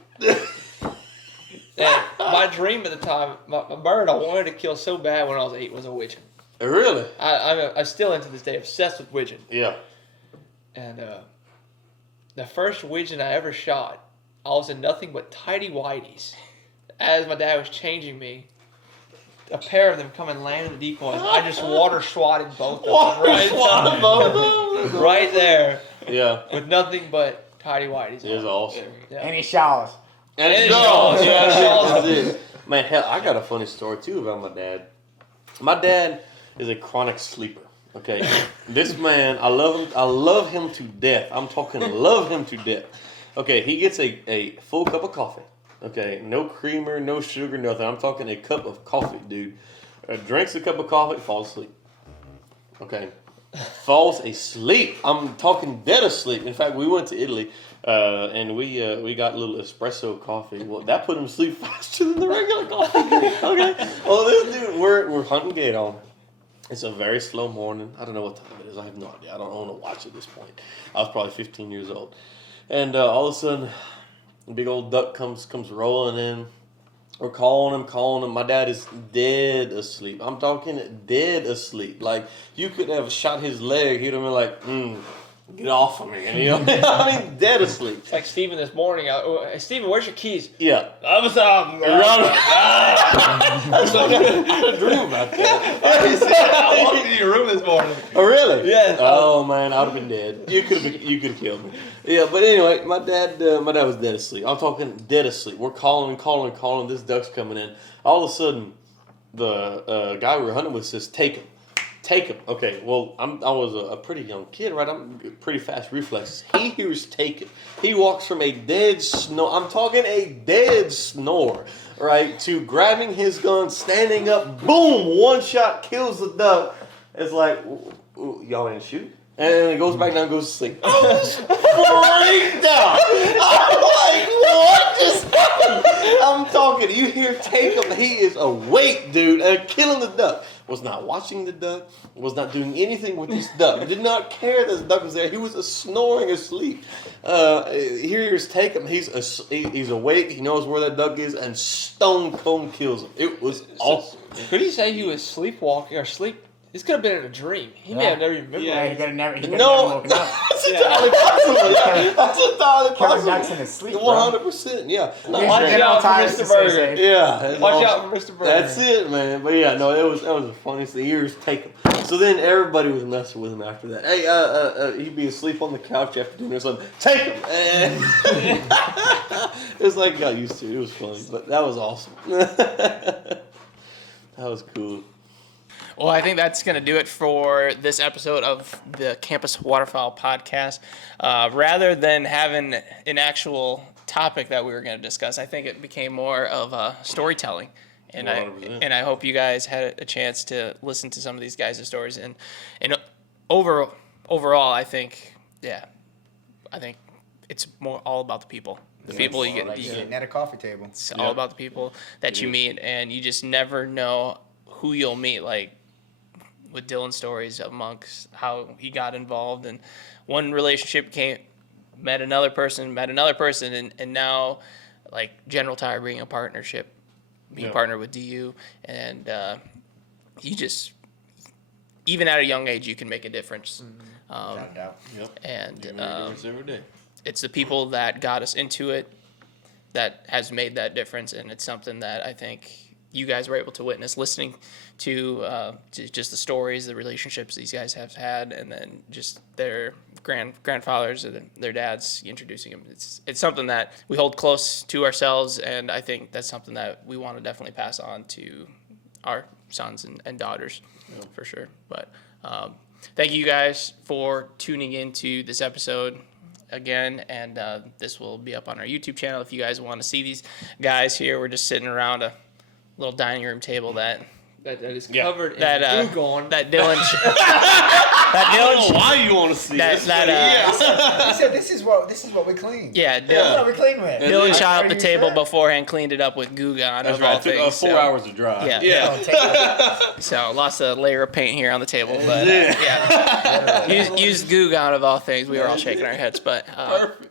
And my dream at the time, my bird I wanted to kill so bad when I was 8 was a widgeon. Really? I'm still into this day obsessed with widgeon. Yeah. And the first widgeon I ever shot, I was in nothing but tidy whities. As my dad was changing me, a pair of them come and land in the decoys. I just water swatted both of them. Right there. Yeah. With nothing but tidy whities. It was awesome. Yeah. Any showers. And it's it's Shaw's. Yeah, Shaw's. that's it. Man, hell, I got a funny story too about my dad. My dad is a chronic sleeper. Okay, this man, I love him to death. I'm talking love him to death. Okay, he gets a full cup of coffee. Okay, no creamer, no sugar, nothing. I'm talking a cup of coffee, dude. Drinks a cup of coffee, falls asleep. Okay, falls asleep. I'm talking dead asleep. In fact, we went to Italy, and we got a little espresso coffee. Well, that put him to sleep faster than the regular coffee. Okay, well, this dude, we're hunting gate on. It's a very slow morning. I don't know what time it is. I have no idea. I don't want to watch at this point. I was probably 15 years old. And all of a sudden, a big old duck comes rolling in. We're calling him. My dad is dead asleep. I'm talking dead asleep. Like, you could have shot his leg. He'd have been like, get off of me. And, you know, I mean, dead asleep. It's like Steven this morning. Steven, where's your keys? Yeah. I was out. I had a dream about that. I walked into your room this morning. Oh, really? Yeah. Oh, man, I'd have been dead. You could have killed me. Yeah, but anyway, my dad was dead asleep. I'm talking dead asleep. We're calling. This duck's coming in. All of a sudden, the guy we were hunting with says, "Take him." Take him. Okay, well, I was a pretty young kid, right? I'm pretty fast reflexes. He hears take it. He walks from a dead snore. I'm talking a dead snore, right? To grabbing his gun, standing up, boom, one shot kills the duck. It's like, y'all ain't shoot? And then it goes back down and goes to sleep. I was freaked out. I'm like, what just happened? I'm talking, you hear take him. He is awake, dude, and killing the duck. Was not watching the duck. Was not doing anything with this duck. Did not care that the duck was there. He was snoring asleep. Here's take him. He's awake. He knows where that duck is, and stone cold kills him. It was awesome. Could he say he was sleepwalking or sleep? This could have been in a dream. He may have never even remembered. Yeah, he could have never No, woken up. that's entirely possible. That's entirely Killing ducks possible. in his sleep, bro. 100%, yeah. No, Watch out for Mr. Burger. yeah. Watch out for Mr. Burger. That's it, man. But yeah, no, that was the funniest thing. Ears take him. So then everybody was messing with him after that. Hey, he'd be asleep on the couch after dinner or something. Take him. It was like I got used to it. It was funny, but that was awesome. That was cool. Well, I think that's going to do it for this episode of the Campus Waterfowl podcast. Rather than having an actual topic that we were going to discuss, I think it became more of storytelling. And 100%. I hope you guys had a chance to listen to some of these guys' stories. And overall, I think it's more all about the people. The people you get. Sitting at a coffee table. It's all about the people that you meet, and you just never know who you'll meet. Like with Dylan's stories amongst how he got involved, and one relationship met another person, and now like General Tire being a partnership, being partnered with DU, and you just even at a young age you can make a difference. Without a doubt. Yep. And You make a difference every day. it's the people that got us into it that has made that difference, and it's something that I think you guys were able to witness, listening to just the stories, the relationships these guys have had, and then just their grandfathers or their dads introducing them. It's something that we hold close to ourselves, and I think that's something that we want to definitely pass on to our sons and daughters, for sure. But thank you guys for tuning into this episode again, and this will be up on our YouTube channel if you guys want to see these guys here. We're just sitting around a little dining room table that is covered in that goo gone. that Dylan I don't know why you want to see this. He said, "This is what we clean. Yeah, This is what we clean with." Dylan shot Are up the you table sure? beforehand, cleaned it up with Goo Gone. That's of all right. It took things, 4 so- hours to dry. Yeah. So lost a layer of paint here on the table, but use Goo Gone of all things. We were all shaking our heads, but Perfect.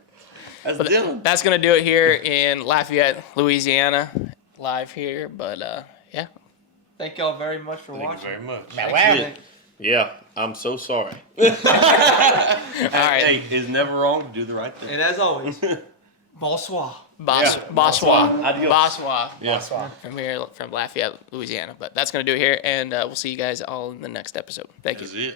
That's Dylan. that's gonna do it here in Lafayette, Louisiana, live here. But yeah, Thank y'all very much for Thank you watching. very much. Wow. Yeah, I'm so sorry. all right. Hey, it's never wrong to do the right thing. And as always, bonsoir. Bonsoir. Adios. Bonsoir. Yeah. From here, from Lafayette, Louisiana. But that's gonna do it here, and we'll see you guys all in the next episode. Thank you. That's it.